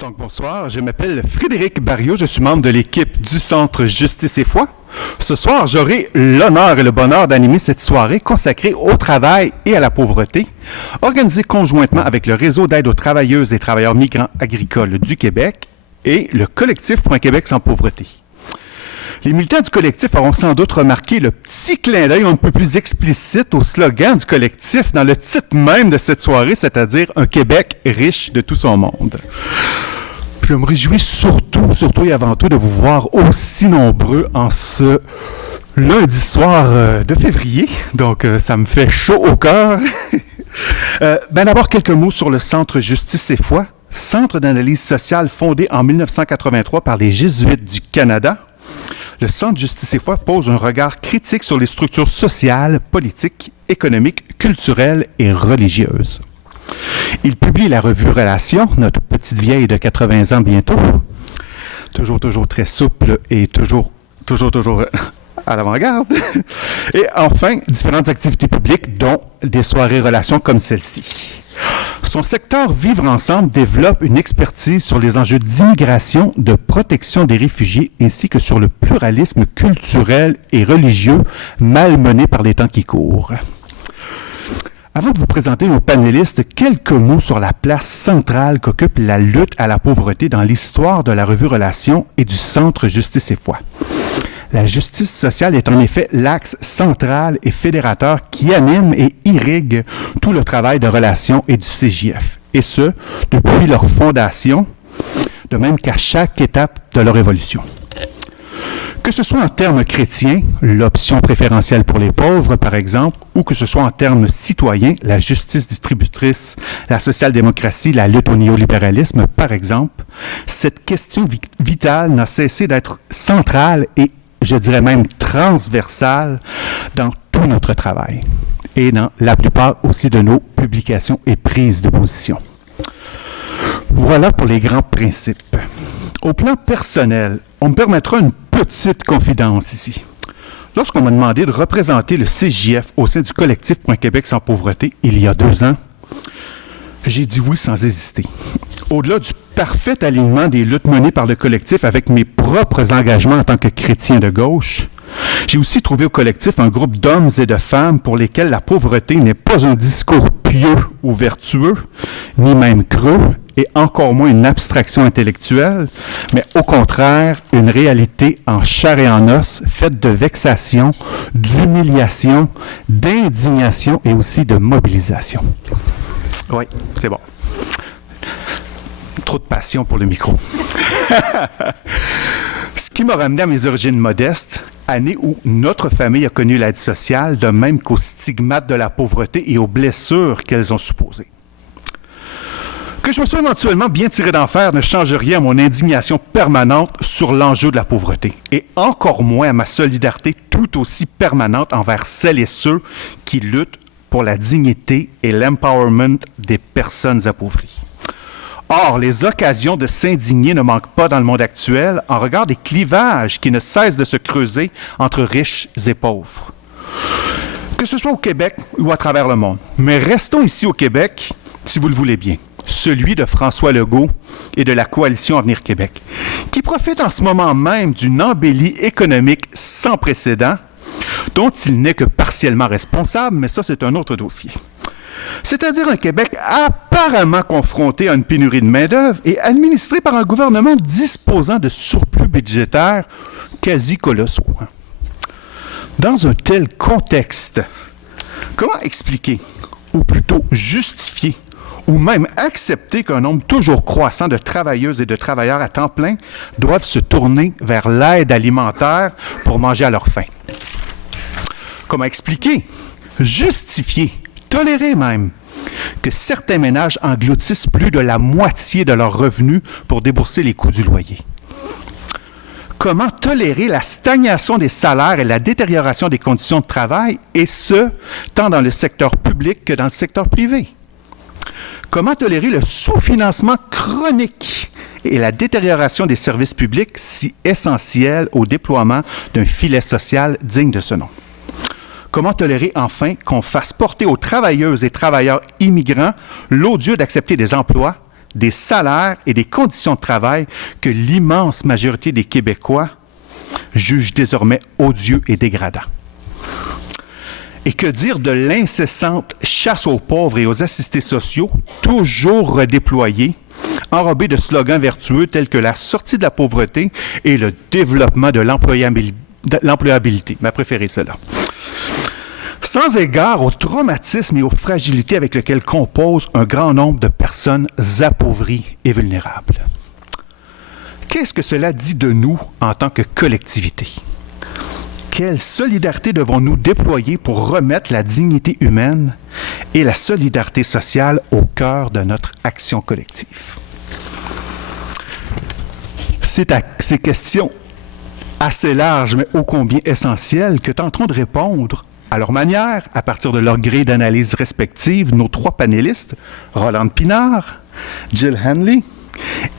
Donc, bonsoir, je m'appelle Frédéric Barriot, je suis membre de l'équipe du Centre Justice et Foi. Ce soir, j'aurai l'honneur et le bonheur d'animer cette soirée consacrée au travail et à la pauvreté, organisée conjointement avec le Réseau d'aide aux travailleuses et travailleurs migrants agricoles du Québec et le collectif Point Québec sans pauvreté. Les militants du collectif auront sans doute remarqué le petit clin d'œil un peu plus explicite au slogan du collectif dans le titre même de cette soirée, c'est-à-dire « Un Québec riche de tout son monde ». Je me réjouis surtout et avant tout de vous voir aussi nombreux en ce lundi soir de février, donc ça me fait chaud au cœur. D'abord, quelques mots sur le Centre Justice et Foi, centre d'analyse sociale fondé en 1983 par les Jésuites du Canada. Le Centre Justice et Foi pose un regard critique sur les structures sociales, politiques, économiques, culturelles et religieuses. Il publie la revue Relations, notre petite vieille de 80 ans bientôt, toujours très souple et toujours à l'avant-garde. Et enfin, différentes activités publiques, dont des soirées relations comme celle-ci. Son secteur Vivre ensemble développe une expertise sur les enjeux d'immigration, de protection des réfugiés, ainsi que sur le pluralisme culturel et religieux malmené par les temps qui courent. Avant de vous présenter nos panélistes, quelques mots sur la place centrale qu'occupe la lutte à la pauvreté dans l'histoire de la revue Relations et du Centre Justice et Foi. La justice sociale est en effet l'axe central et fédérateur qui anime et irrigue tout le travail de Relations et du CJF, et ce, depuis leur fondation, de même qu'à chaque étape de leur évolution. Que ce soit en termes chrétiens, l'option préférentielle pour les pauvres, par exemple, ou que ce soit en termes citoyens, la justice distributrice, la social-démocratie, la lutte au néolibéralisme, par exemple, cette question vitale n'a cessé d'être centrale et, je dirais même, transversale dans tout notre travail et dans la plupart aussi de nos publications et prises de position. Voilà pour les grands principes. Au plan personnel, on me permettra une petite confidence ici. Lorsqu'on m'a demandé de représenter le CJF au sein du collectif Point Québec sans pauvreté il y a 2 ans, j'ai dit oui sans hésiter. Au-delà du parfait alignement des luttes menées par le collectif avec mes propres engagements en tant que chrétien de gauche, j'ai aussi trouvé au collectif un groupe d'hommes et de femmes pour lesquels la pauvreté n'est pas un discours pieux ou vertueux, ni même creux, et encore moins une abstraction intellectuelle, mais au contraire, une réalité en chair et en os, faite de vexation, d'humiliation, d'indignation et aussi de mobilisation. Oui, c'est bon. Trop de passion pour le micro. Ce qui m'a ramené à mes origines modestes, année où notre famille a connu l'aide sociale, de même qu'aux stigmates de la pauvreté et aux blessures qu'elles ont supposées. Que je me sois éventuellement bien tiré d'enfer ne change rien à mon indignation permanente sur l'enjeu de la pauvreté, et encore moins à ma solidarité tout aussi permanente envers celles et ceux qui luttent pour la dignité et l'empowerment des personnes appauvries. Or, les occasions de s'indigner ne manquent pas dans le monde actuel en regard des clivages qui ne cessent de se creuser entre riches et pauvres. Que ce soit au Québec ou à travers le monde. Mais restons ici au Québec, si vous le voulez bien. Celui de François Legault et de la Coalition Avenir Québec, qui profite en ce moment même d'une embellie économique sans précédent, dont il n'est que partiellement responsable, mais ça, c'est un autre dossier. C'est-à-dire un Québec apparemment confronté à une pénurie de main-d'œuvre et administré par un gouvernement disposant de surplus budgétaires quasi colossaux. Dans un tel contexte, comment expliquer, ou plutôt justifier, ou même accepter qu'un nombre toujours croissant de travailleuses et de travailleurs à temps plein doivent se tourner vers l'aide alimentaire pour manger à leur faim? Comment expliquer, justifier, tolérer même, que certains ménages engloutissent plus de la moitié de leurs revenus pour débourser les coûts du loyer? Comment tolérer la stagnation des salaires et la détérioration des conditions de travail, et ce, tant dans le secteur public que dans le secteur privé? Comment tolérer le sous-financement chronique et la détérioration des services publics si essentiels au déploiement d'un filet social digne de ce nom? Comment tolérer enfin qu'on fasse porter aux travailleuses et travailleurs immigrants l'odieux d'accepter des emplois, des salaires et des conditions de travail que l'immense majorité des Québécois jugent désormais odieux et dégradants. Et que dire de l'incessante chasse aux pauvres et aux assistés sociaux, toujours redéployés, enrobés de slogans vertueux tels que la sortie de la pauvreté et le développement de l'employabilité. Ma préférée, celle-là. Sans égard au traumatisme et aux fragilités avec lesquelles composent un grand nombre de personnes appauvries et vulnérables. Qu'est-ce que cela dit de nous en tant que collectivité? Quelle solidarité devons-nous déployer pour remettre la dignité humaine et la solidarité sociale au cœur de notre action collective? C'est à ces questions assez larges, mais ô combien essentielles, que tenteront de répondre à leur manière, à partir de leur grille d'analyse respective, nos trois panélistes, Rolande Pinard, Jill Hanley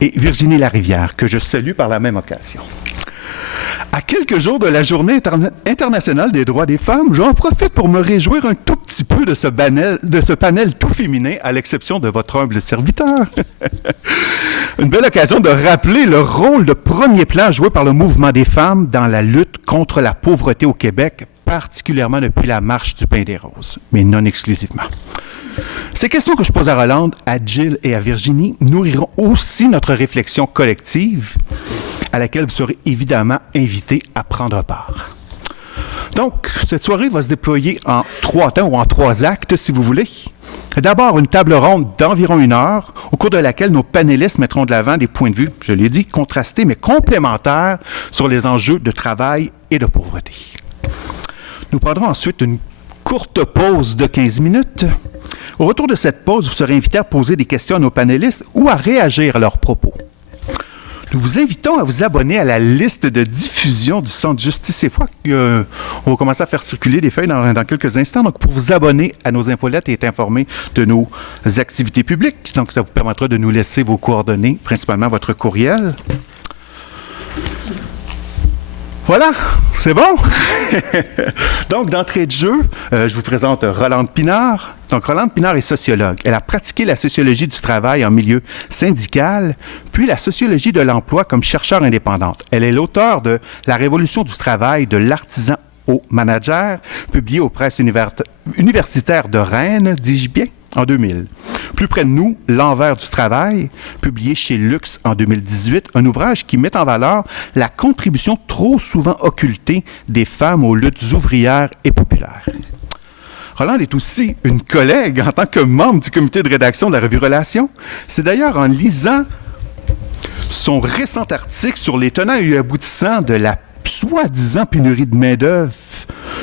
et Virginie Larivière, que je salue par la même occasion. À quelques jours de la Journée internationale des droits des femmes, j'en profite pour me réjouir un tout petit peu de ce panel tout féminin, à l'exception de votre humble serviteur. Une belle occasion de rappeler le rôle de premier plan joué par le mouvement des femmes dans la lutte contre la pauvreté au Québec, particulièrement depuis la marche du Pain des Roses, mais non exclusivement. Ces questions que je pose à Rolande, à Jill et à Virginie nourriront aussi notre réflexion collective à laquelle vous serez évidemment invités à prendre part. Donc, cette soirée va se déployer en 3 temps ou en 3 actes, si vous voulez. D'abord, une table ronde d'environ 1 heure, au cours de laquelle nos panélistes mettront de l'avant des points de vue, je l'ai dit, contrastés mais complémentaires sur les enjeux de travail et de pauvreté. Nous prendrons ensuite une courte pause de 15 minutes. Au retour de cette pause, vous serez invités à poser des questions à nos panélistes ou à réagir à leurs propos. Nous vous invitons à vous abonner à la liste de diffusion du Centre Justice et Foi. On va commencer à faire circuler des feuilles dans quelques instants. Donc, pour vous abonner à nos infolettes et être informé de nos activités publiques. Donc, ça vous permettra de nous laisser vos coordonnées, principalement votre courriel. Voilà, c'est bon? Donc, d'entrée de jeu, je vous présente Rolande Pinard. Donc, Rolande Pinard est sociologue. Elle a pratiqué la sociologie du travail en milieu syndical, puis la sociologie de l'emploi comme chercheure indépendante. Elle est l'auteure de La révolution du travail, de l'artisan au manager, publié aux presses universitaires de Rennes, dis-je bien, en 2000. Plus près de nous, L'envers du travail, publié chez Luxe en 2018, un ouvrage qui met en valeur la contribution trop souvent occultée des femmes aux luttes ouvrières et populaires. Rolande est aussi une collègue en tant que membre du comité de rédaction de la revue Relations. C'est d'ailleurs en lisant son récent article sur les tenants et aboutissants de la soi-disant pénurie de main-d'œuvre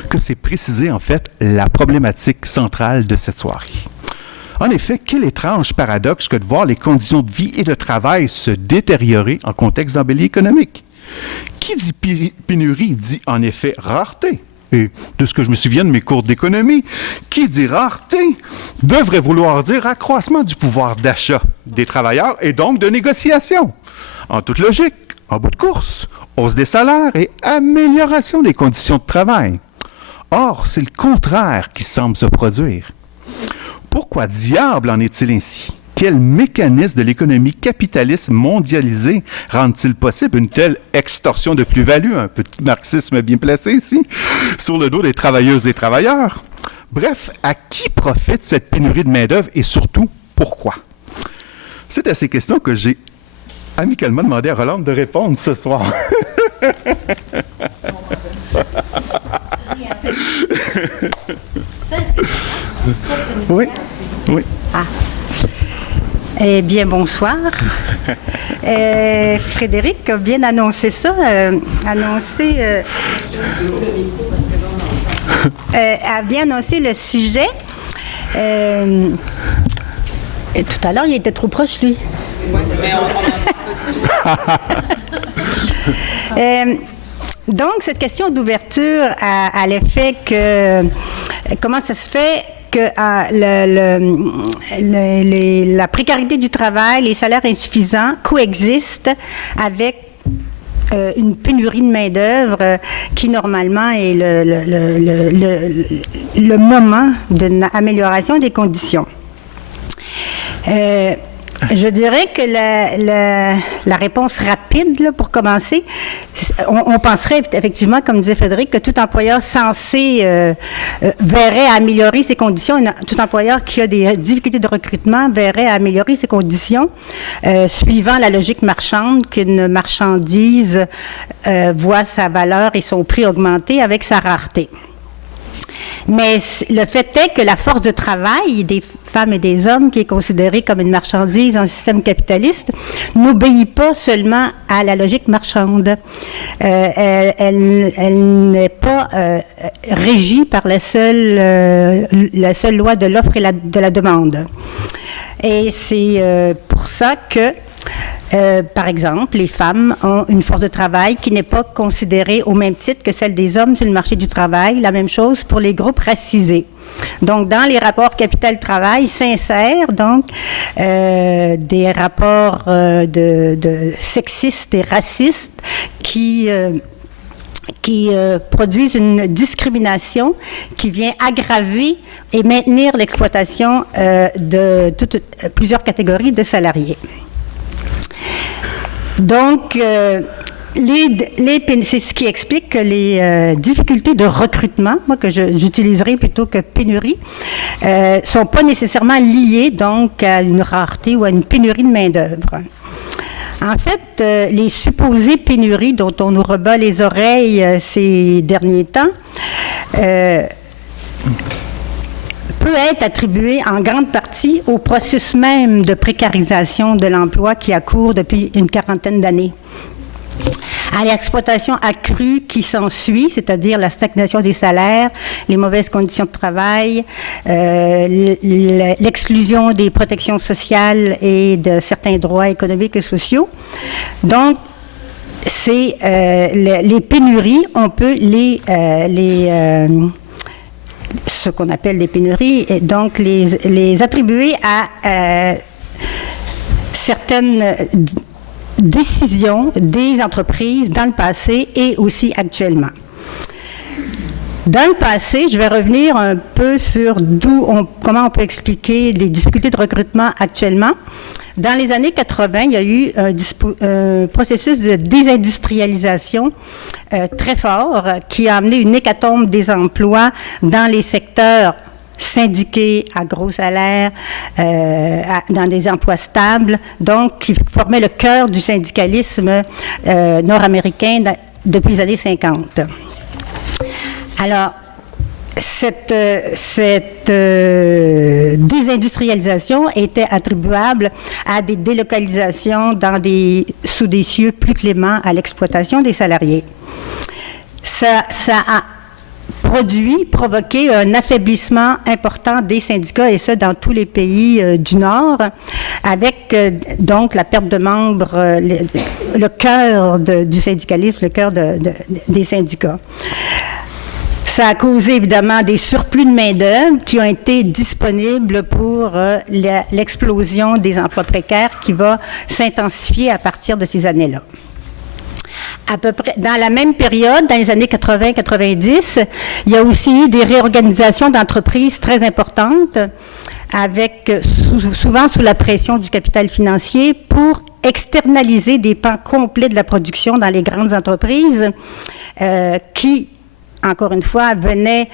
que c'est précisé en fait la problématique centrale de cette soirée. En effet, quel étrange paradoxe que de voir les conditions de vie et de travail se détériorer en contexte d'embellie économique. Qui dit pénurie dit en effet rareté. Et de ce que je me souviens de mes cours d'économie, qui dit rareté devrait vouloir dire accroissement du pouvoir d'achat des travailleurs et donc de négociation. En toute logique, en bout de course, hausse des salaires et amélioration des conditions de travail. Or, c'est le contraire qui semble se produire. Pourquoi diable en est-il ainsi? Quel mécanisme de l'économie capitaliste mondialisée rend-il possible une telle extorsion de plus-value, un petit marxisme bien placé ici, sur le dos des travailleuses et travailleurs? Bref, à qui profite cette pénurie de main-d'œuvre et surtout, pourquoi? C'est à ces questions que j'ai amicalement demandé à Rolande de répondre ce soir. Oui, oui. Ah. Eh bien, bonsoir. Frédéric a bien annoncé ça. A bien annoncé le sujet. Et tout à l'heure, il était trop proche, lui. Oui, mais donc, cette question d'ouverture à l'effet que comment ça se fait que la précarité du travail, les salaires insuffisants coexistent avec une pénurie de main-d'œuvre qui, normalement, est le moment d'une amélioration des conditions. Je dirais que la réponse rapide, là, pour commencer, on penserait effectivement, comme disait Frédéric, que tout employeur censé verrait à améliorer ses conditions. Tout employeur qui a des difficultés de recrutement verrait à améliorer ses conditions, suivant la logique marchande qu'une marchandise voit sa valeur et son prix augmenter avec sa rareté. Mais le fait est que la force de travail des femmes et des hommes, qui est considérée comme une marchandise dans le système capitaliste, n'obéit pas seulement à la logique marchande. Elle n'est pas régie par la seule loi de l'offre et de la demande. Et c'est pour ça que par exemple, les femmes ont une force de travail qui n'est pas considérée au même titre que celle des hommes sur le marché du travail. La même chose pour les groupes racisés. Donc, dans les rapports capital-travail s'insèrent donc des rapports de sexistes et racistes qui produisent une discrimination qui vient aggraver et maintenir l'exploitation de plusieurs catégories de salariés. Donc, c'est ce qui explique que les difficultés de recrutement, moi que j'utiliserai plutôt que pénurie, sont pas nécessairement liées donc à une rareté ou à une pénurie de main-d'œuvre. En fait, les supposées pénuries dont on nous rebat les oreilles ces derniers temps peut être attribué en grande partie au processus même de précarisation de l'emploi qui a cours depuis une quarantaine d'années. À l'exploitation accrue qui s'ensuit, c'est-à-dire la stagnation des salaires, les mauvaises conditions de travail, l'exclusion des protections sociales et de certains droits économiques et sociaux. Donc, c'est les pénuries, on peut ce qu'on appelle des pénuries, et donc les attribuer à certaines décisions des entreprises dans le passé et aussi actuellement. Dans le passé, je vais revenir un peu sur comment on peut expliquer les difficultés de recrutement actuellement. Dans les années 80, il y a eu un processus de désindustrialisation très fort qui a amené une hécatombe des emplois dans les secteurs syndiqués à gros salaires, dans des emplois stables, donc qui formaient le cœur du syndicalisme nord-américain depuis les années 50. Alors, cette désindustrialisation était attribuable à des délocalisations sous des cieux plus cléments à l'exploitation des salariés. Ça a provoqué un affaiblissement important des syndicats, et ça dans tous les pays du Nord, avec donc la perte de membres, le cœur du syndicalisme, le cœur des syndicats. Ça a causé évidemment des surplus de main-d'œuvre qui ont été disponibles pour l'explosion des emplois précaires qui va s'intensifier à partir de ces années-là. À peu près, dans la même période, dans les années 80-90, il y a aussi eu des réorganisations d'entreprises très importantes, souvent sous la pression du capital financier, pour externaliser des pans complets de la production dans les grandes entreprises qui, encore une fois, venaient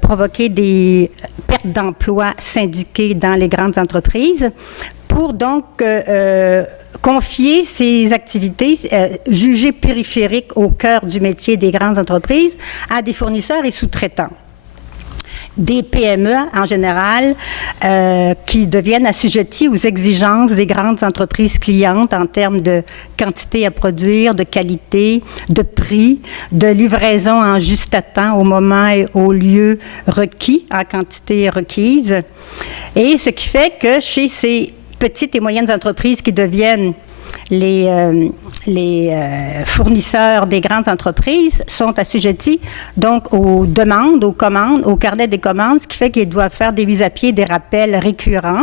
provoquer des pertes d'emplois syndiqués dans les grandes entreprises, pour donc confier ces activités jugées périphériques au cœur du métier des grandes entreprises à des fournisseurs et sous-traitants. Des PME en général qui deviennent assujettis aux exigences des grandes entreprises clientes en termes de quantité à produire, de qualité, de prix, de livraison en juste à temps au moment et au lieu requis, en quantité requise. Et ce qui fait que chez ces petites et moyennes entreprises qui deviennent les fournisseurs des grandes entreprises sont assujettis donc aux demandes, aux commandes, au carnet des commandes, ce qui fait qu'ils doivent faire des mises à pied, des rappels récurrents.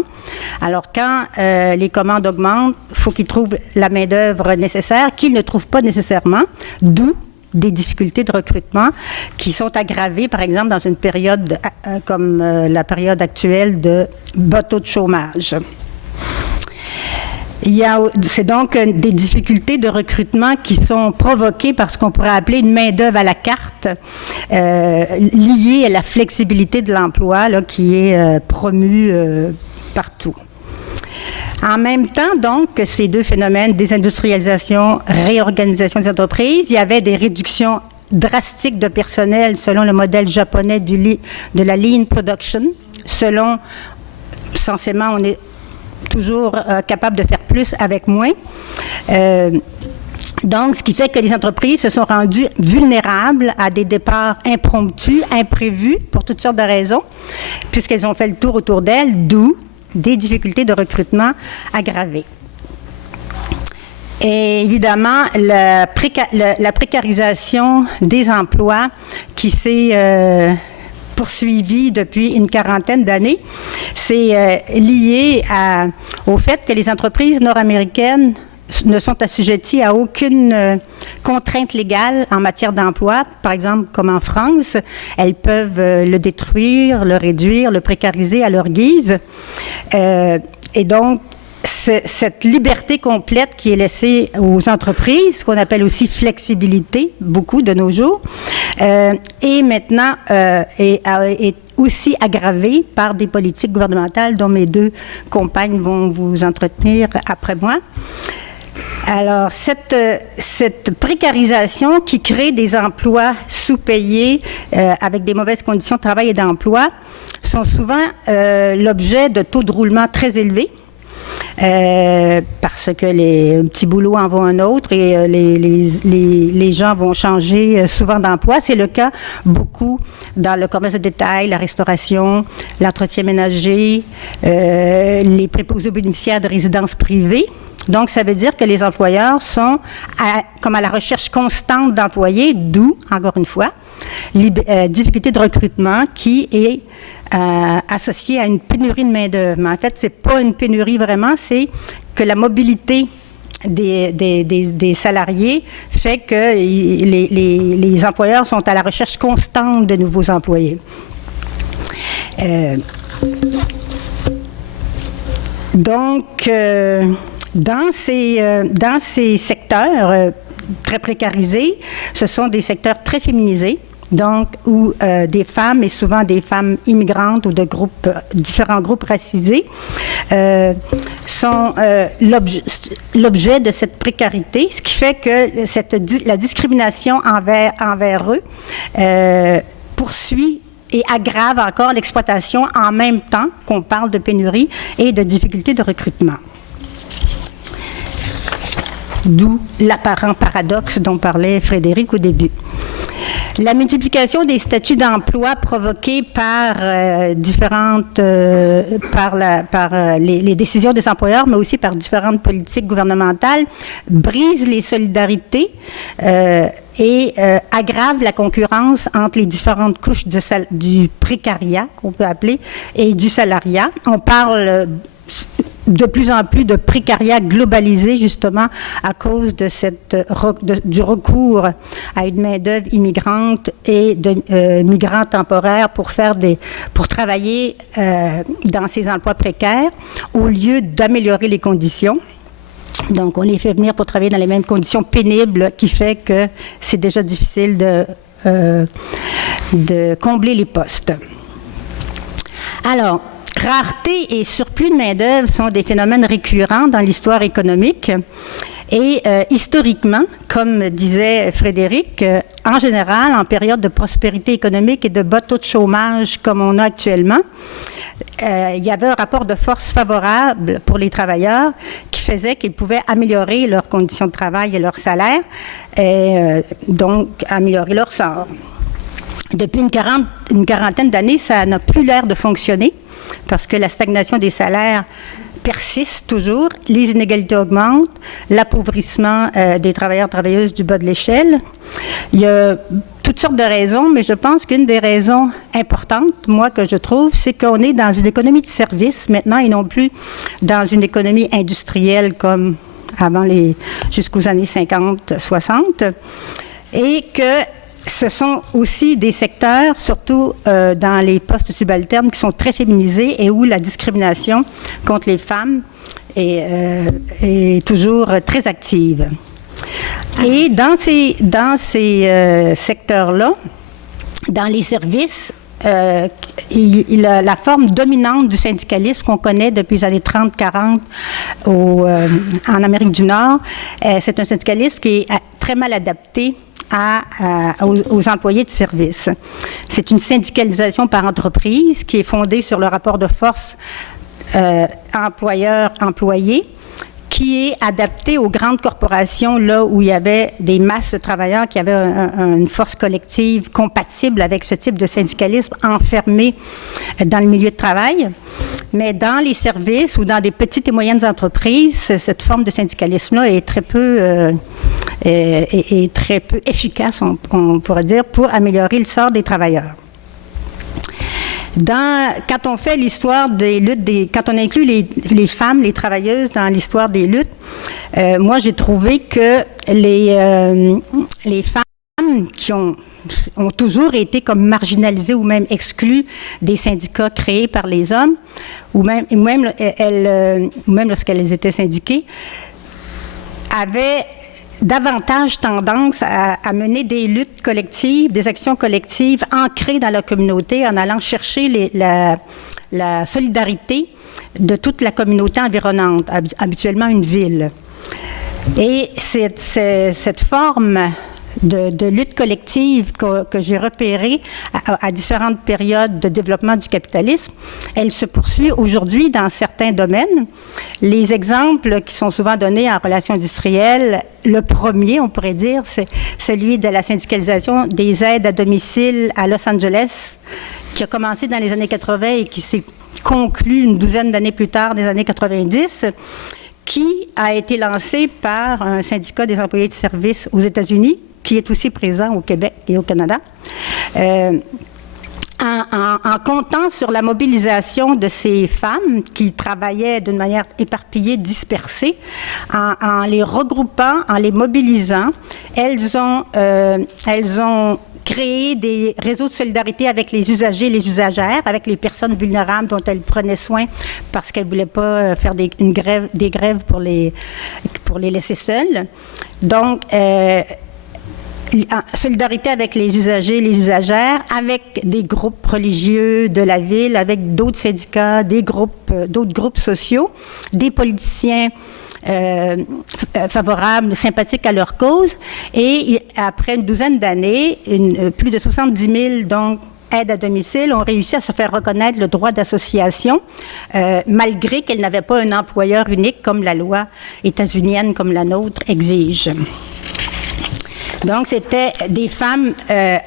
Alors quand les commandes augmentent, il faut qu'ils trouvent la main-d'œuvre nécessaire, qu'ils ne trouvent pas nécessairement, d'où des difficultés de recrutement qui sont aggravées, par exemple, dans une période comme la période actuelle de bas taux de chômage. C'est donc des difficultés de recrutement qui sont provoquées par ce qu'on pourrait appeler une main-d'œuvre à la carte, liée à la flexibilité de l'emploi là, qui est promue partout. En même temps, donc, que ces deux phénomènes, désindustrialisation, réorganisation des entreprises, il y avait des réductions drastiques de personnel selon le modèle japonais de la lean production. Selon, censément, on est toujours capable de faire plus avec moins. Donc, ce qui fait que les entreprises se sont rendues vulnérables à des départs impromptus, imprévus, pour toutes sortes de raisons, puisqu'elles ont fait le tour autour d'elles, d'où des difficultés de recrutement aggravées. Et évidemment, la précarisation des emplois qui s'est poursuivie depuis une quarantaine d'années, c'est lié au fait que les entreprises nord-américaines ne sont assujetties à aucune contrainte légale en matière d'emploi. Par exemple, comme en France, elles peuvent le détruire, le réduire, le précariser à leur guise. Et donc, cette liberté complète qui est laissée aux entreprises, qu'on appelle aussi flexibilité, beaucoup de nos jours, est maintenant est aussi aggravée par des politiques gouvernementales dont mes deux compagnes vont vous entretenir après moi. Alors, cette précarisation qui crée des emplois sous-payés avec des mauvaises conditions de travail et d'emploi sont souvent l'objet de taux de roulement très élevés. Parce que un petit boulot en vaut un autre et les gens vont changer souvent d'emploi. C'est le cas beaucoup dans le commerce de détail, la restauration, l'entretien ménager, les préposés aux bénéficiaires de résidences privées. Donc, ça veut dire que les employeurs sont comme à la recherche constante d'employés, d'où, encore une fois, difficulté de recrutement qui est associée à une pénurie de main-d'œuvre. Mais en fait, c'est pas une pénurie vraiment, c'est que la mobilité des salariés fait que les employeurs sont à la recherche constante de nouveaux employés. Donc, dans ces secteurs très précarisés, ce sont des secteurs très féminisés, donc où des femmes, et souvent des femmes immigrantes ou de différents groupes racisés, sont l'objet de cette précarité, ce qui fait que la discrimination envers eux poursuit et aggrave encore l'exploitation en même temps qu'on parle de pénurie et de difficultés de recrutement. D'où l'apparent paradoxe dont parlait Frédéric au début. La multiplication des statuts d'emploi provoquée par les décisions des employeurs, mais aussi par différentes politiques gouvernementales, brise les solidarités et aggrave la concurrence entre les différentes couches du précariat, qu'on peut appeler, et du salariat. On parle de plus en plus de précariat globalisé, justement, à cause de du recours à une main-d'œuvre immigrante et de migrants temporaires pour travailler dans ces emplois précaires, au lieu d'améliorer les conditions. Donc, on les fait venir pour travailler dans les mêmes conditions pénibles, qui fait que c'est déjà difficile de combler les postes. Alors, rareté et surplus de main-d'œuvre sont des phénomènes récurrents dans l'histoire économique. Et historiquement, comme disait Frédéric, en général, en période de prospérité économique et de bas taux de chômage comme on a actuellement, il y avait un rapport de force favorable pour les travailleurs qui faisait qu'ils pouvaient améliorer leurs conditions de travail et leur salaire, et donc améliorer leur sort. Depuis une quarantaine d'années, ça n'a plus l'air de fonctionner parce que la stagnation des salaires persiste toujours, les inégalités augmentent, l'appauvrissement des travailleurs-travailleuses du bas de l'échelle. Il y a toutes sortes de raisons, mais je pense qu'une des raisons importantes, moi, que je trouve, c'est qu'on est dans une économie de services maintenant et non plus dans une économie industrielle comme avant jusqu'aux années 50, 60, et que ce sont aussi des secteurs, surtout dans les postes subalternes, qui sont très féminisés et où la discrimination contre les femmes est toujours très active. Et dans ces secteurs-là, dans les services, la forme dominante du syndicalisme qu'on connaît depuis les années 30-40 en Amérique du Nord, c'est un syndicalisme qui est très mal adapté aux employés de service. C'est une syndicalisation par entreprise qui est fondée sur le rapport de force employeur-employé, qui est adapté aux grandes corporations, là où il y avait des masses de travailleurs qui avaient une force collective compatible avec ce type de syndicalisme enfermé dans le milieu de travail. Mais dans les services ou dans des petites et moyennes entreprises, cette forme de syndicalisme-là est très peu efficace, on pourrait dire, pour améliorer le sort des travailleurs. Quand on fait l'histoire des luttes, quand on inclut les femmes, les travailleuses dans l'histoire des luttes, moi j'ai trouvé que les femmes qui ont toujours été comme marginalisées ou même exclues des syndicats créés par les hommes, ou même lorsqu'elles étaient syndiquées, avaient davantage tendance à mener des luttes collectives, des actions collectives ancrées dans la communauté en allant chercher la solidarité de toute la communauté environnante, habituellement une ville. Et cette forme de lutte collective que j'ai repérée à différentes périodes de développement du capitalisme, elle se poursuit aujourd'hui dans certains domaines. Les exemples qui sont souvent donnés en relations industrielles, le premier, on pourrait dire, c'est celui de la syndicalisation des aides à domicile à Los Angeles, qui a commencé dans les années 80 et qui s'est conclu une douzaine d'années plus tard, des années 90, qui a été lancé par un syndicat des employés de service aux États-Unis, qui est aussi présent au Québec et au Canada, en comptant sur la mobilisation de ces femmes qui travaillaient d'une manière éparpillée, dispersée, en les regroupant, en les mobilisant, elles ont créé des réseaux de solidarité avec les usagers et les usagères, avec les personnes vulnérables dont elles prenaient soin parce qu'elles ne voulaient pas faire des grèves pour les laisser seules. Donc, solidarité avec les usagers et les usagères, avec des groupes religieux de la ville, avec d'autres syndicats, d'autres groupes sociaux, des politiciens favorables, sympathiques à leur cause. Et après une douzaine d'années, plus de 70 000 donc, aides à domicile ont réussi à se faire reconnaître le droit d'association, malgré qu'elles n'avaient pas un employeur unique comme la loi états-unienne, comme la nôtre, exige. Donc, c'était des femmes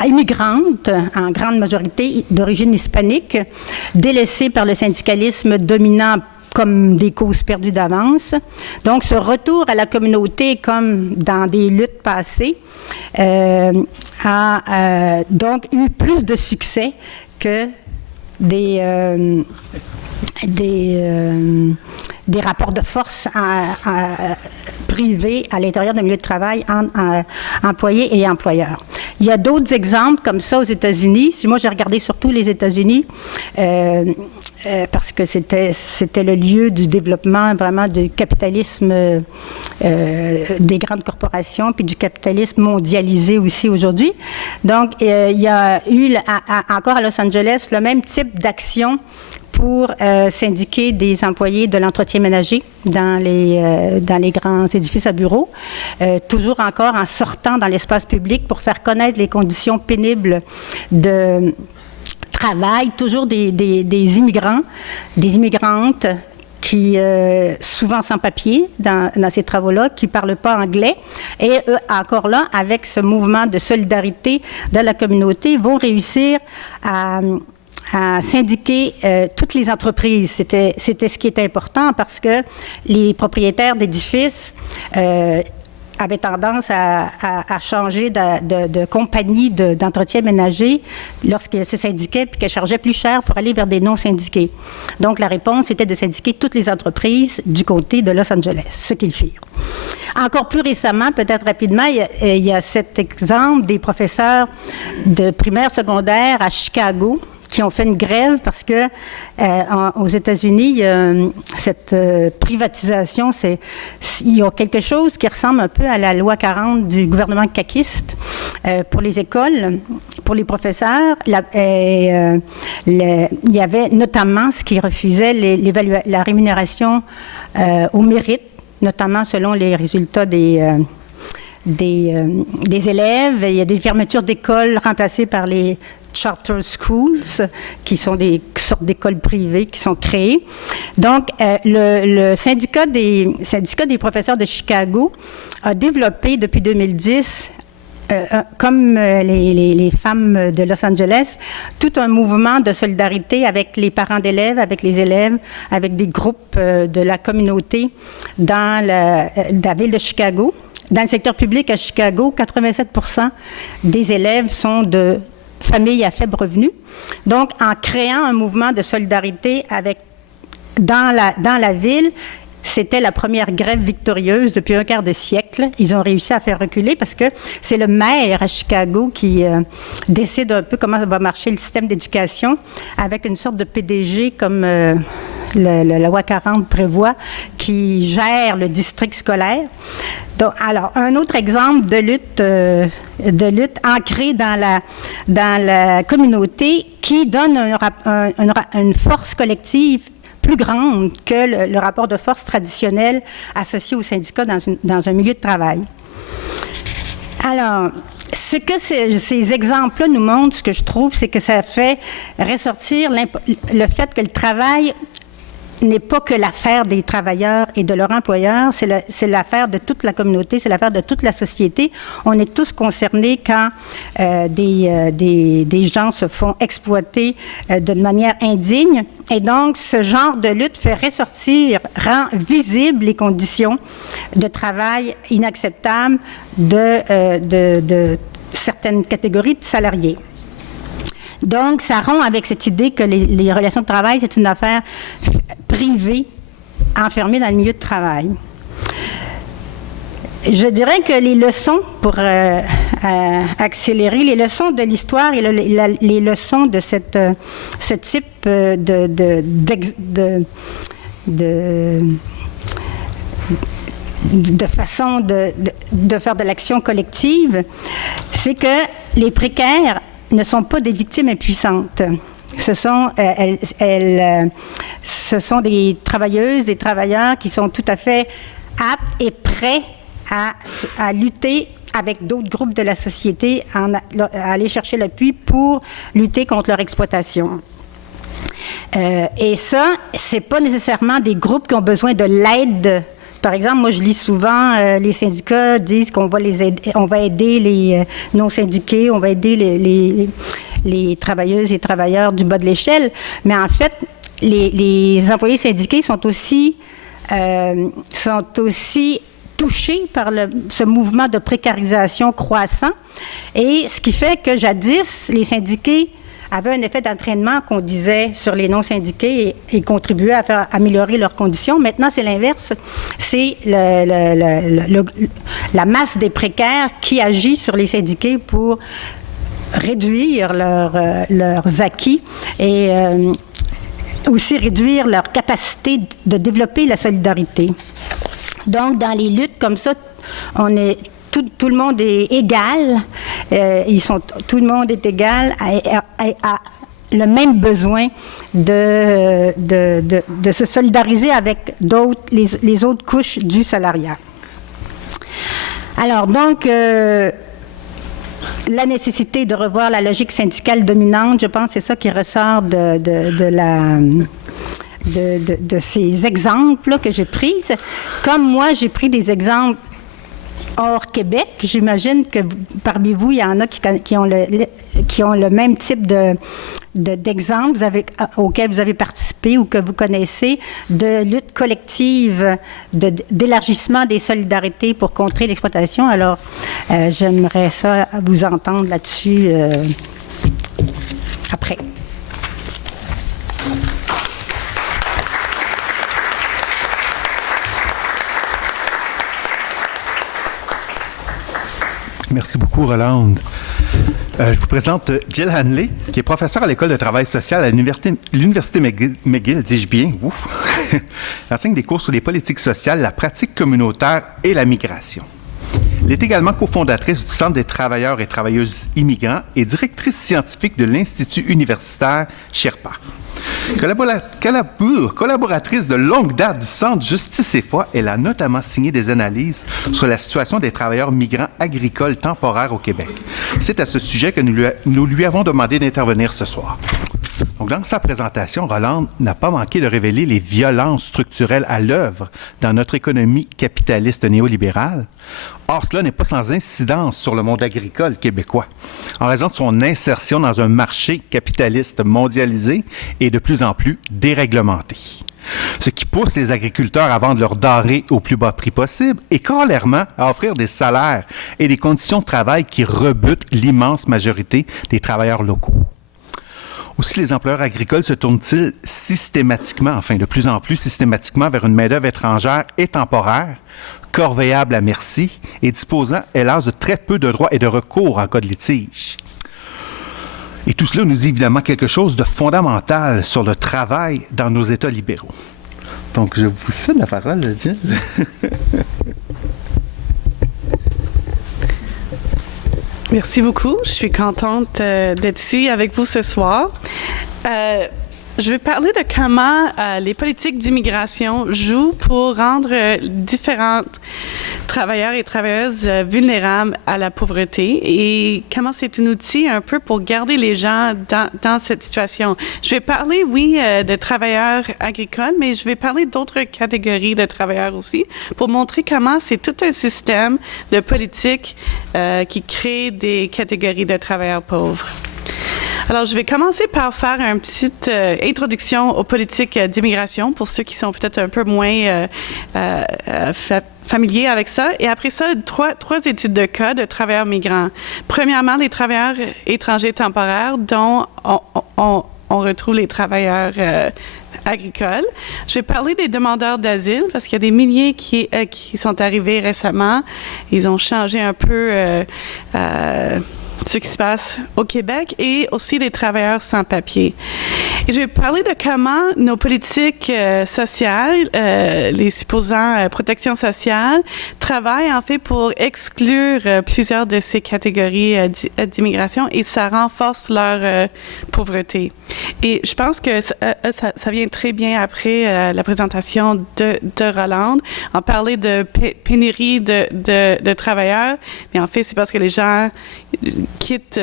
immigrantes, en grande majorité d'origine hispanique, délaissées par le syndicalisme dominant comme des causes perdues d'avance. Donc, ce retour à la communauté, comme dans des luttes passées, a donc eu plus de succès que des rapports de force privés à l'intérieur d'un milieu de travail entre employés et employeurs. Il y a d'autres exemples comme ça aux États-Unis. Moi, j'ai regardé surtout les États-Unis parce que c'était le lieu du développement vraiment du capitalisme des grandes corporations puis du capitalisme mondialisé aussi aujourd'hui. Donc, il y a eu encore à Los Angeles le même type d'action pour syndiquer des employés de l'entretien ménager dans les grands édifices à bureaux, toujours encore en sortant dans l'espace public pour faire connaître les conditions pénibles de travail, toujours des immigrants, des immigrantes qui, souvent sans papier dans ces travaux-là, qui ne parlent pas anglais, et eux, encore là, avec ce mouvement de solidarité de la communauté, vont réussir à syndiquer toutes les entreprises. C'était ce qui était important parce que les propriétaires d'édifices avaient tendance à changer de compagnie d'entretien ménager lorsqu'ils se syndiquaient puis qu'elles chargeaient plus cher pour aller vers des non-syndiqués. Donc, la réponse était de syndiquer toutes les entreprises du côté de Los Angeles, ce qu'ils firent. Encore plus récemment, peut-être rapidement, il y a cet exemple des professeurs de primaire secondaire à Chicago qui ont fait une grève parce que aux États-Unis, cette privatisation, il y a quelque chose qui ressemble un peu à la loi 40 du gouvernement caquiste pour les écoles, pour les professeurs. Il y avait notamment ce qui refusait la rémunération au mérite, notamment selon les résultats des élèves. Il y a des fermetures d'écoles remplacées par les charter schools, qui sont des sortes d'écoles privées qui sont créées. Donc, le syndicat des professeurs de Chicago a développé depuis 2010 comme les femmes de Los Angeles, tout un mouvement de solidarité avec les parents d'élèves, avec les élèves, avec des groupes de la communauté dans la ville de Chicago. Dans le secteur public à Chicago, 87% des élèves sont de familles à faible revenu. Donc, en créant un mouvement de solidarité dans la ville, c'était la première grève victorieuse depuis un quart de siècle. Ils ont réussi à faire reculer parce que c'est le maire à Chicago qui décide un peu comment va marcher le système d'éducation avec une sorte de PDG comme la loi 40 prévoit, qui gère le district scolaire. Donc, alors, un autre exemple de lutte ancrée dans la communauté qui donne une force collective plus grande que le rapport de force traditionnel associé au syndicat dans un milieu de travail. Alors, ce que ces exemples-là nous montrent, ce que je trouve, c'est que ça fait ressortir le fait que le travail n'est pas que l'affaire des travailleurs et de leur employeur, c'est l'affaire de toute la communauté, c'est l'affaire de toute la société. On est tous concernés quand des gens se font exploiter de manière indigne. Et donc, ce genre de lutte fait ressortir, rend visibles les conditions de travail inacceptables de certaines catégories de salariés. Donc, ça rompt avec cette idée que les relations de travail, c'est une affaire privée, enfermée dans le milieu de travail. Je dirais que les leçons, pour accélérer, les leçons de l'histoire et les leçons de ce type de façon de faire de l'action collective, c'est que les précaires ne sont pas des victimes impuissantes. Ce sont des travailleuses, des travailleurs qui sont tout à fait aptes et prêts à lutter avec d'autres groupes de la société, à aller chercher l'appui pour lutter contre leur exploitation. Et ça, c'est pas nécessairement des groupes qui ont besoin de l'aide. Par exemple, moi, je lis souvent, les syndicats disent qu'on va aider les non-syndiqués, on va aider les travailleuses et travailleurs du bas de l'échelle. Mais en fait, les employés syndiqués sont aussi touchés par ce mouvement de précarisation croissant. Et ce qui fait que jadis, les syndiqués avaient un effet d'entraînement qu'on disait sur les non-syndiqués et contribuaient à faire améliorer leurs conditions. Maintenant, c'est l'inverse. C'est la masse des précaires qui agit sur les syndiqués pour réduire leurs acquis et aussi réduire leur capacité de développer la solidarité. Donc, dans les luttes comme ça, tout le monde est égal. Tout le monde est égal à le même besoin de se solidariser avec les autres couches du salariat. Alors, donc, la nécessité de revoir la logique syndicale dominante, je pense que c'est ça qui ressort de ces exemples que j'ai pris. Comme moi, j'ai pris des exemples hors Québec. J'imagine que parmi vous, il y en a qui ont le même type d'exemple auquel vous avez participé ou que vous connaissez, de lutte collective, d'élargissement des solidarités pour contrer l'exploitation. Alors, j'aimerais ça vous entendre là-dessus après. Merci beaucoup, Rolande. Je vous présente Jill Hanley, qui est professeure à l'École de travail social à l'Université McGill, dis-je bien, ouf. Elle enseigne des cours sur les politiques sociales, la pratique communautaire et la migration. Elle est également cofondatrice du Centre des travailleurs et travailleuses immigrants et directrice scientifique de l'Institut universitaire Sherpa. Collaboratrice de longue date du Centre Justice et Foi, elle a notamment signé des analyses sur la situation des travailleurs migrants agricoles temporaires au Québec. C'est à ce sujet que nous lui avons demandé d'intervenir ce soir. Donc, dans sa présentation, Rolande n'a pas manqué de révéler les violences structurelles à l'œuvre dans notre économie capitaliste néolibérale. Or, cela n'est pas sans incidence sur le monde agricole québécois, en raison de son insertion dans un marché capitaliste mondialisé et de plus en plus déréglementé. Ce qui pousse les agriculteurs à vendre leurs denrées au plus bas prix possible et corollairement à offrir des salaires et des conditions de travail qui rebutent l'immense majorité des travailleurs locaux. Aussi, les employeurs agricoles se tournent-ils de plus en plus systématiquement vers une main-d'œuvre étrangère et temporaire, corvéable à merci et disposant, hélas, de très peu de droits et de recours en cas de litige. Et tout cela nous dit évidemment quelque chose de fondamental sur le travail dans nos États libéraux. Donc, je vous cède la parole, Jill. Merci beaucoup. Je suis contente d'être ici avec vous ce soir. Je vais parler de comment les politiques d'immigration jouent pour rendre différents travailleurs et travailleuses vulnérables à la pauvreté et comment c'est un outil un peu pour garder les gens dans cette situation. Je vais parler, oui, de travailleurs agricoles, mais je vais parler d'autres catégories de travailleurs aussi pour montrer comment c'est tout un système de politique qui crée des catégories de travailleurs pauvres. Alors, je vais commencer par faire une petite introduction aux politiques d'immigration pour ceux qui sont peut-être un peu moins familiers avec ça. Et après ça, trois études de cas de travailleurs migrants. Premièrement, les travailleurs étrangers temporaires dont on retrouve les travailleurs agricoles. Je vais parler des demandeurs d'asile parce qu'il y a des milliers qui sont arrivés récemment. Ils ont changé un peu ce qui se passe au Québec et aussi des travailleurs sans papier. Et je vais parler de comment nos politiques sociales, les supposants protection sociale, travaillent en fait pour exclure plusieurs de ces catégories d'immigration et ça renforce leur pauvreté. Et je pense que ça vient très bien après la présentation de Rolande. On parlait de pénurie de travailleurs, mais en fait, c'est parce que les gens quittent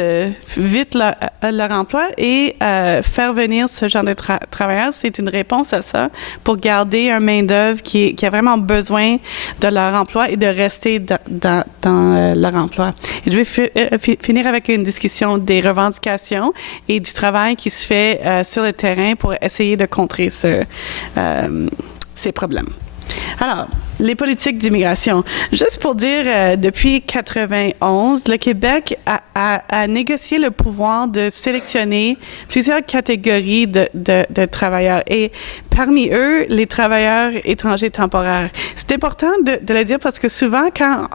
vite leur emploi et faire venir ce genre de travailleurs, c'est une réponse à ça pour garder un main-d'œuvre qui a vraiment besoin de leur emploi et de rester dans leur emploi. Et je vais finir avec une discussion des revendications et du travail qui se fait sur le terrain pour essayer de contrer ces problèmes. Alors, les politiques d'immigration. Juste pour dire, depuis 91, le Québec a négocié le pouvoir de sélectionner plusieurs catégories de travailleurs et parmi eux, les travailleurs étrangers temporaires. C'est important de le dire parce que souvent, quand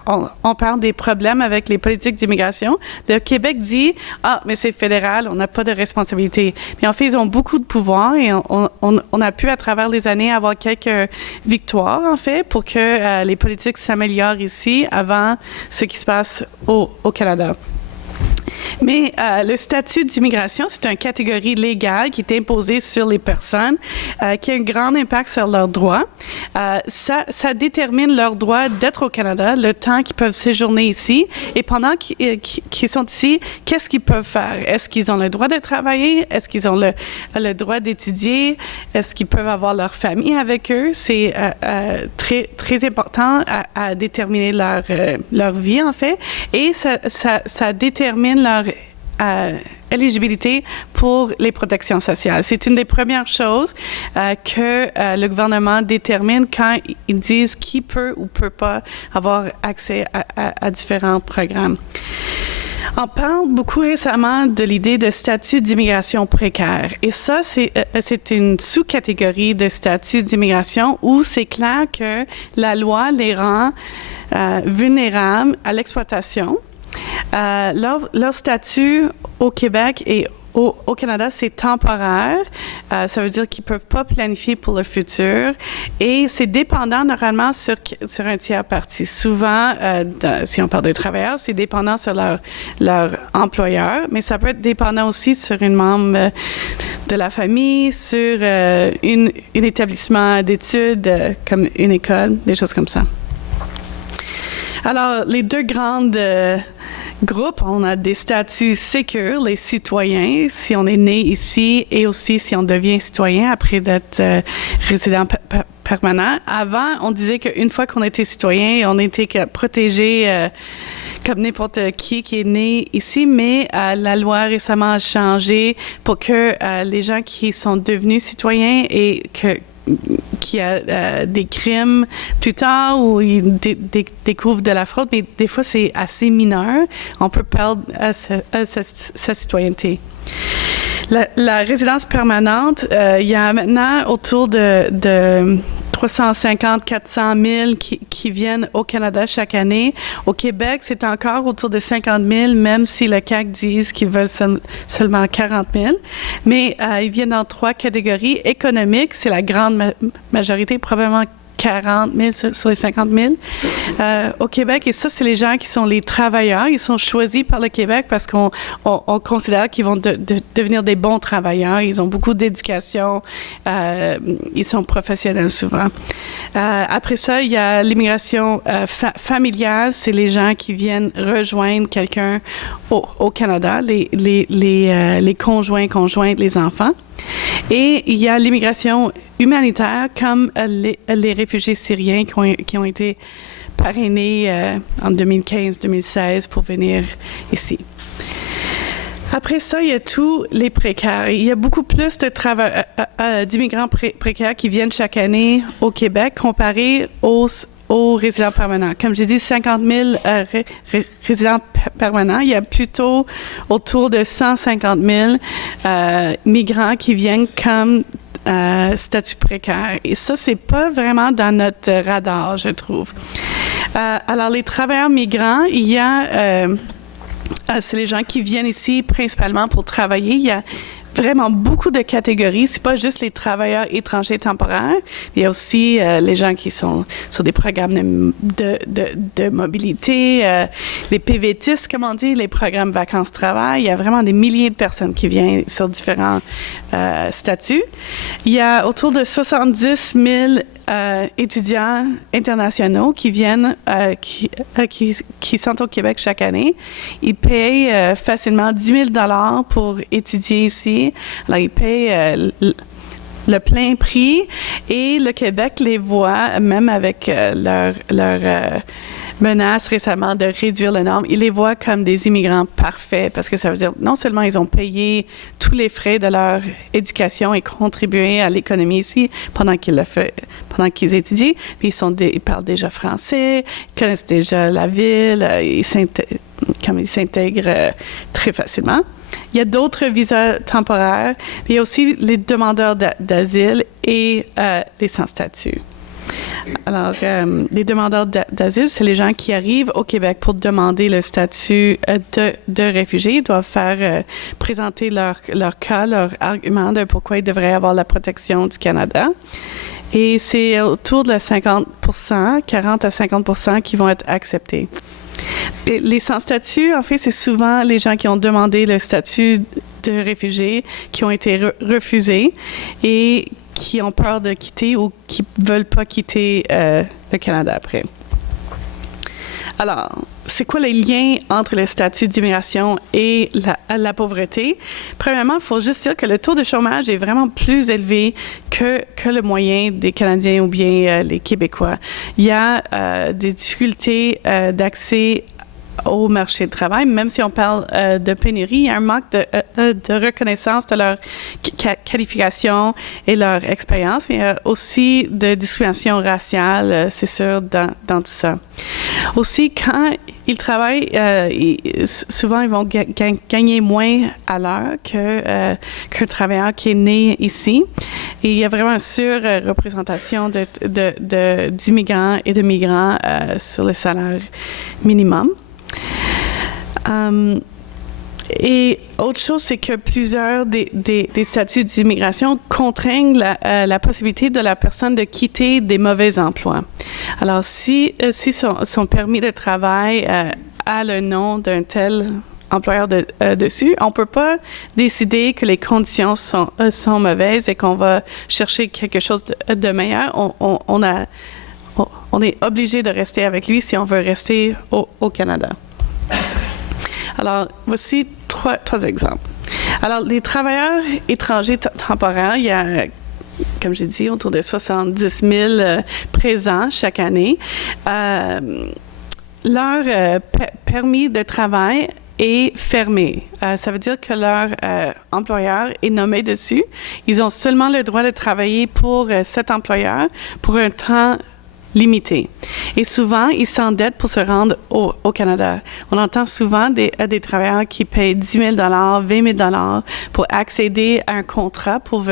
on parle des problèmes avec les politiques d'immigration, le Québec dit « Ah, mais c'est fédéral, on n'a pas de responsabilité. » Mais en fait, ils ont beaucoup de pouvoir et on a pu, à travers les années, avoir quelques victoires, en fait, pour que les politiques s'améliorent ici avant ce qui se passe au Canada. Mais le statut d'immigration, c'est une catégorie légale qui est imposée sur les personnes, qui a un grand impact sur leurs droits. Ça détermine leur droit d'être au Canada, le temps qu'ils peuvent séjourner ici, et pendant qu'ils sont ici, qu'est-ce qu'ils peuvent faire? Est-ce qu'ils ont le droit de travailler? Est-ce qu'ils ont le droit d'étudier? Est-ce qu'ils peuvent avoir leur famille avec eux? C'est très, très important à déterminer leur vie, en fait, et ça détermine leur éligibilité pour les protections sociales. C'est une des premières choses que le gouvernement détermine quand ils disent qui peut ou peut pas avoir accès à différents programmes. On parle beaucoup récemment de l'idée de statut d'immigration précaire. Et ça, c'est une sous-catégorie de statut d'immigration où c'est clair que la loi les rend vulnérables à l'exploitation Leur statut au Québec et au Canada, c'est temporaire. Ça veut dire qu'ils ne peuvent pas planifier pour le futur. Et c'est dépendant normalement sur un tiers parti. Souvent, si on parle de travailleurs, c'est dépendant sur leur employeur, mais ça peut être dépendant aussi sur une membre de la famille, sur un établissement d'études comme une école, des choses comme ça. Alors, les deux grandes groupes, on a des statuts sécures, les citoyens, si on est né ici, et aussi si on devient citoyen après d'être résident permanent. Avant, on disait qu'une fois qu'on était citoyen, on était protégé comme n'importe qui est né ici, mais la loi récemment a changé pour que les gens qui sont devenus citoyens et qui a des crimes plus tard ou ils découvrent de la fraude, mais des fois c'est assez mineur, on peut perdre sa citoyenneté. La résidence permanente, il y a maintenant autour de 350-400 000 qui viennent au Canada chaque année. Au Québec, c'est encore autour de 50 000, même si le CAQ disent qu'ils veulent seulement 40 000. Mais ils viennent dans 3 catégories. Économiques, c'est la grande majorité, probablement 40 000 sur les 50 000 au Québec. Et ça, c'est les gens qui sont les travailleurs. Ils sont choisis par le Québec parce qu'on considère qu'ils vont devenir des bons travailleurs. Ils ont beaucoup d'éducation. Ils sont professionnels souvent. Après ça, il y a l'immigration familiale. C'est les gens qui viennent rejoindre quelqu'un au Canada, les conjoints, conjointes, les enfants. Et il y a l'immigration humanitaire, comme les réfugiés syriens qui ont été parrainés en 2015-2016 pour venir ici. Après ça, il y a tous les précaires. Il y a beaucoup plus d'immigrants précaires qui viennent chaque année au Québec comparé aux résidents permanents. Comme j'ai dit, 50 000 résidents permanents. Il y a plutôt autour de 150 000 migrants qui viennent comme statut précaire. Et ça, c'est pas vraiment dans notre radar, je trouve. Alors, les travailleurs migrants, il y a... c'est les gens qui viennent ici principalement pour travailler. Il y a vraiment beaucoup de catégories. C'est pas juste les travailleurs étrangers temporaires. Il y a aussi les gens qui sont sur des programmes de mobilité, les PVTistes, comme on dit, les programmes vacances-travail. Il y a vraiment des milliers de personnes qui viennent sur différents statuts. Il y a autour de 70 000 étudiants internationaux qui viennent, qui sont au Québec chaque année. Ils payent facilement 10 000 pour étudier ici. Alors, ils payent le plein prix et le Québec les voit, même avec leur menace récemment de réduire le nombre, ils les voient comme des immigrants parfaits parce que ça veut dire non seulement ils ont payé tous les frais de leur éducation et contribué à l'économie ici pendant qu'ils étudient, puis ils parlent déjà français, ils connaissent déjà la ville, ils s'intègrent très facilement. Il y a d'autres visas temporaires, puis il y a aussi les demandeurs d'asile et les sans-statut. Alors, les demandeurs d'asile, c'est les gens qui arrivent au Québec pour demander le statut de réfugié. Ils doivent présenter leur cas, leur argument de pourquoi ils devraient avoir la protection du Canada. Et c'est autour de 50%, 40 à 50% qui vont être acceptés. Et les sans-statut, en fait, c'est souvent les gens qui ont demandé le statut de réfugié, qui ont été refusés et qui ont peur de quitter ou qui ne veulent pas quitter le Canada après. Alors, c'est quoi les liens entre le statut d'immigration et la pauvreté? Premièrement, il faut juste dire que le taux de chômage est vraiment plus élevé que le moyen des Canadiens ou bien les Québécois. Il y a des difficultés d'accès au marché du travail, même si on parle de pénurie, il y a un manque de reconnaissance de leur qualification et leur expérience, mais il y a aussi de discrimination raciale, c'est sûr, dans tout ça. Aussi, quand ils travaillent, souvent ils vont gagner moins à l'heure qu'un travailleur qui est né ici. Et il y a vraiment une surreprésentation d'immigrants et de migrants sur le salaire minimum. Et autre chose, c'est que plusieurs des statuts d'immigration contraignent la possibilité de la personne de quitter des mauvais emplois. Alors, si son permis de travail a le nom d'un tel employeur dessus, on ne peut pas décider que les conditions sont mauvaises et qu'on va chercher quelque chose de meilleur. On est obligé de rester avec lui si on veut rester au Canada. Alors, voici trois exemples. Alors, les travailleurs étrangers temporaires, il y a, comme j'ai dit, autour de 70 000 présents chaque année. Leur permis de travail est fermé. Ça veut dire que leur employeur est nommé dessus. Ils ont seulement le droit de travailler pour cet employeur pour un temps limité. Et souvent, ils s'endettent pour se rendre au Canada. On entend souvent des travailleurs qui payent 10 000 $, 20 000 $ pour accéder à un contrat pour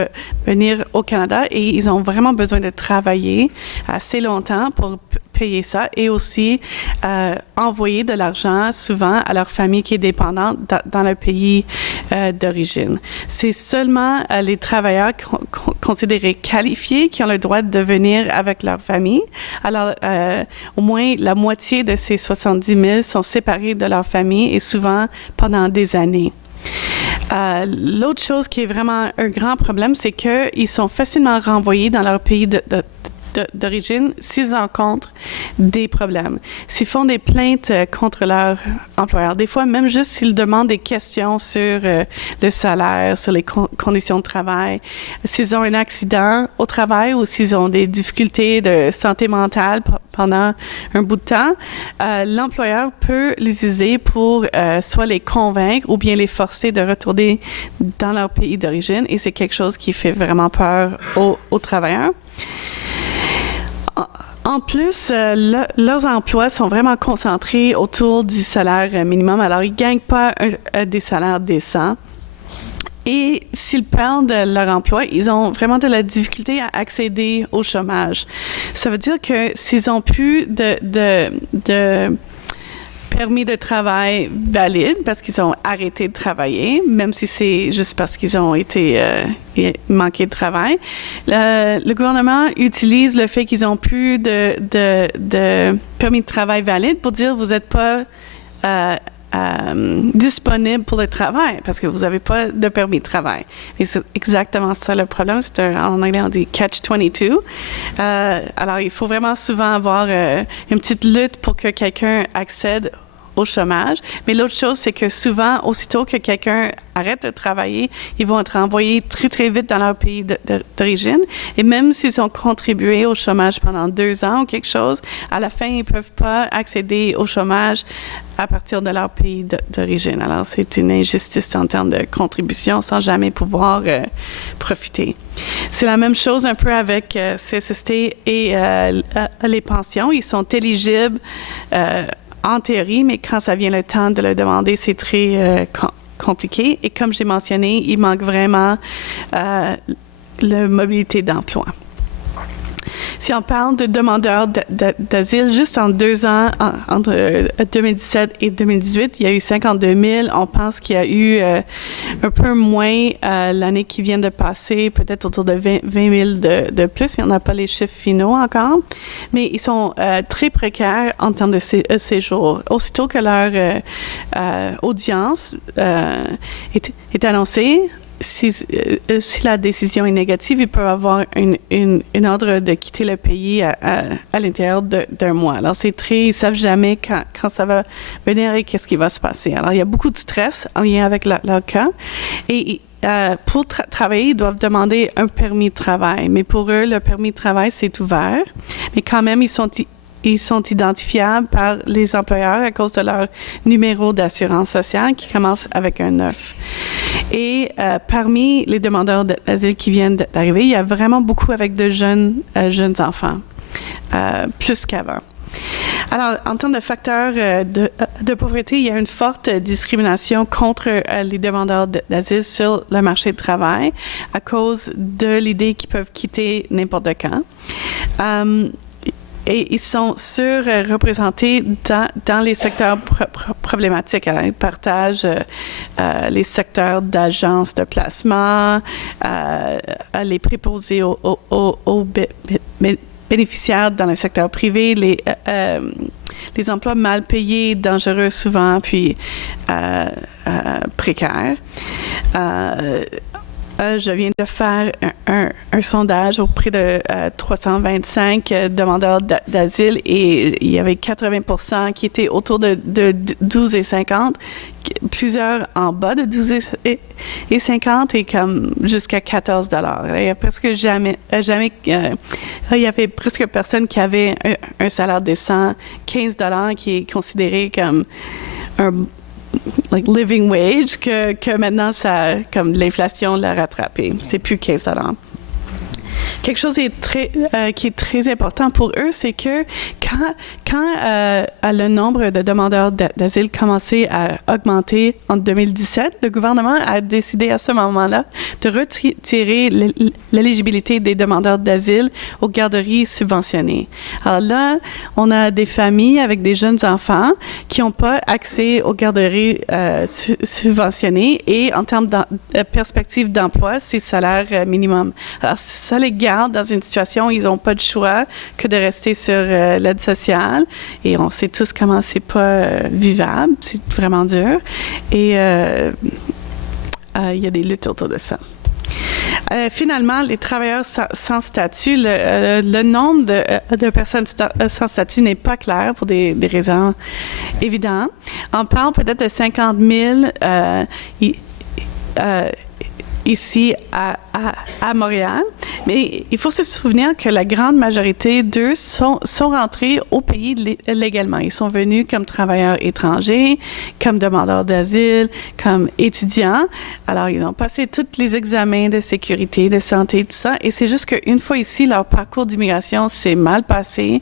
venir au Canada et ils ont vraiment besoin de travailler assez longtemps pour payer ça et aussi envoyer de l'argent souvent à leur famille qui est dépendante dans le pays d'origine. C'est seulement les travailleurs considérés qualifiés qui ont le droit de venir avec leur famille. Alors, au moins la moitié de ces 70 000 sont séparés de leur famille et souvent pendant des années. L'autre chose qui est vraiment un grand problème, c'est qu'ils sont facilement renvoyés dans leur pays d'origine s'ils rencontrent des problèmes. S'ils font des plaintes contre leur employeur, des fois même juste s'ils demandent des questions sur le salaire, sur les conditions de travail, s'ils ont un accident au travail ou s'ils ont des difficultés de santé mentale pendant un bout de temps, l'employeur peut les utiliser pour soit les convaincre ou bien les forcer de retourner dans leur pays d'origine et c'est quelque chose qui fait vraiment peur aux travailleurs. En plus, leurs emplois sont vraiment concentrés autour du salaire minimum. Alors, ils ne gagnent pas des salaires décents. Et s'ils perdent leur emploi, ils ont vraiment de la difficulté à accéder au chômage. Ça veut dire que s'ils n'ont plus de permis de travail valide parce qu'ils ont arrêté de travailler, même si c'est juste parce qu'ils ont été manqué de travail. Le gouvernement utilise le fait qu'ils n'ont plus de permis de travail valide pour dire vous n'êtes pas disponible pour le travail parce que vous n'avez pas de permis de travail. Et c'est exactement ça le problème. En anglais, on dit catch-22. Alors, il faut vraiment souvent avoir une petite lutte pour que quelqu'un accède au chômage. Mais l'autre chose, c'est que souvent, aussitôt que quelqu'un arrête de travailler, ils vont être envoyés très, très vite dans leur pays d'origine. Et même s'ils ont contribué au chômage pendant 2 ans ou quelque chose, à la fin, ils ne peuvent pas accéder au chômage à partir de leur pays d'origine. Alors, c'est une injustice en termes de contribution sans jamais pouvoir profiter. C'est la même chose un peu avec CSST et les pensions. Ils sont éligibles en théorie, mais quand ça vient le temps de le demander, c'est très compliqué. Et comme j'ai mentionné, il manque vraiment la mobilité d'emploi. Si on parle de demandeurs d'asile, juste en 2 ans, entre 2017 et 2018, il y a eu 52 000. On pense qu'il y a eu un peu moins l'année qui vient de passer, peut-être autour de 20 000 de plus, mais on n'a pas les chiffres finaux encore. Mais ils sont très précaires en termes de séjour. Aussitôt que leur audience est annoncée, si la décision est négative, ils peuvent avoir une ordre de quitter le pays à l'intérieur d'un mois. Alors, ils ne savent jamais quand ça va venir et qu'est-ce qui va se passer. Alors, il y a beaucoup de stress en lien avec leur cas. Et pour travailler, ils doivent demander un permis de travail. Mais pour eux, le permis de travail, c'est ouvert. Mais quand même, ils sont identifiables par les employeurs à cause de leur numéro d'assurance sociale qui commence avec un 9. Et parmi les demandeurs d'asile qui viennent d'arriver, il y a vraiment beaucoup avec de jeunes enfants, plus qu'avant. Alors, en termes de facteurs de pauvreté, il y a une forte discrimination contre les demandeurs d'asile sur le marché du travail à cause de l'idée qu'ils peuvent quitter n'importe quand. et ils sont surreprésentés dans les secteurs problématiques. Hein. Ils partagent les secteurs d'agences de placement, les préposés aux bénéficiaires dans le secteur privé, les emplois mal payés, dangereux souvent, puis précaires. Je viens de faire un sondage auprès de 325 demandeurs d'asile et il y avait 80% qui étaient autour de 12 et 50, plusieurs en bas de 12 et 50 et comme jusqu'à $14. Il y a presque jamais il y avait presque personne qui avait un salaire décent, $15 qui est considéré comme un living wage que maintenant ça comme l'inflation l'a rattrapé. C'est plus $15. Quelque chose qui est très important pour eux, c'est que quand le nombre de demandeurs d'asile commençait à augmenter en 2017, le gouvernement a décidé à ce moment-là de retirer l'éligibilité des demandeurs d'asile aux garderies subventionnées. Alors là, on a des familles avec des jeunes enfants qui n'ont pas accès aux garderies subventionnées et en termes de perspective d'emploi, c'est salaire minimum. Alors ça les garde dans une situation où ils n'ont pas de choix que de rester sur l'aide sociale. Et on sait tous comment c'est pas vivable. C'est vraiment dur. Et il y a des luttes autour de ça. Finalement, les travailleurs sans statut, le nombre de personnes sans statut n'est pas clair pour des raisons évidentes. On parle peut-être de 50 000 ici à Montréal, mais il faut se souvenir que la grande majorité d'eux sont rentrés au pays légalement. Ils sont venus comme travailleurs étrangers, comme demandeurs d'asile, comme étudiants. Alors, ils ont passé tous les examens de sécurité, de santé, tout ça, et c'est juste qu'une fois ici, leur parcours d'immigration s'est mal passé.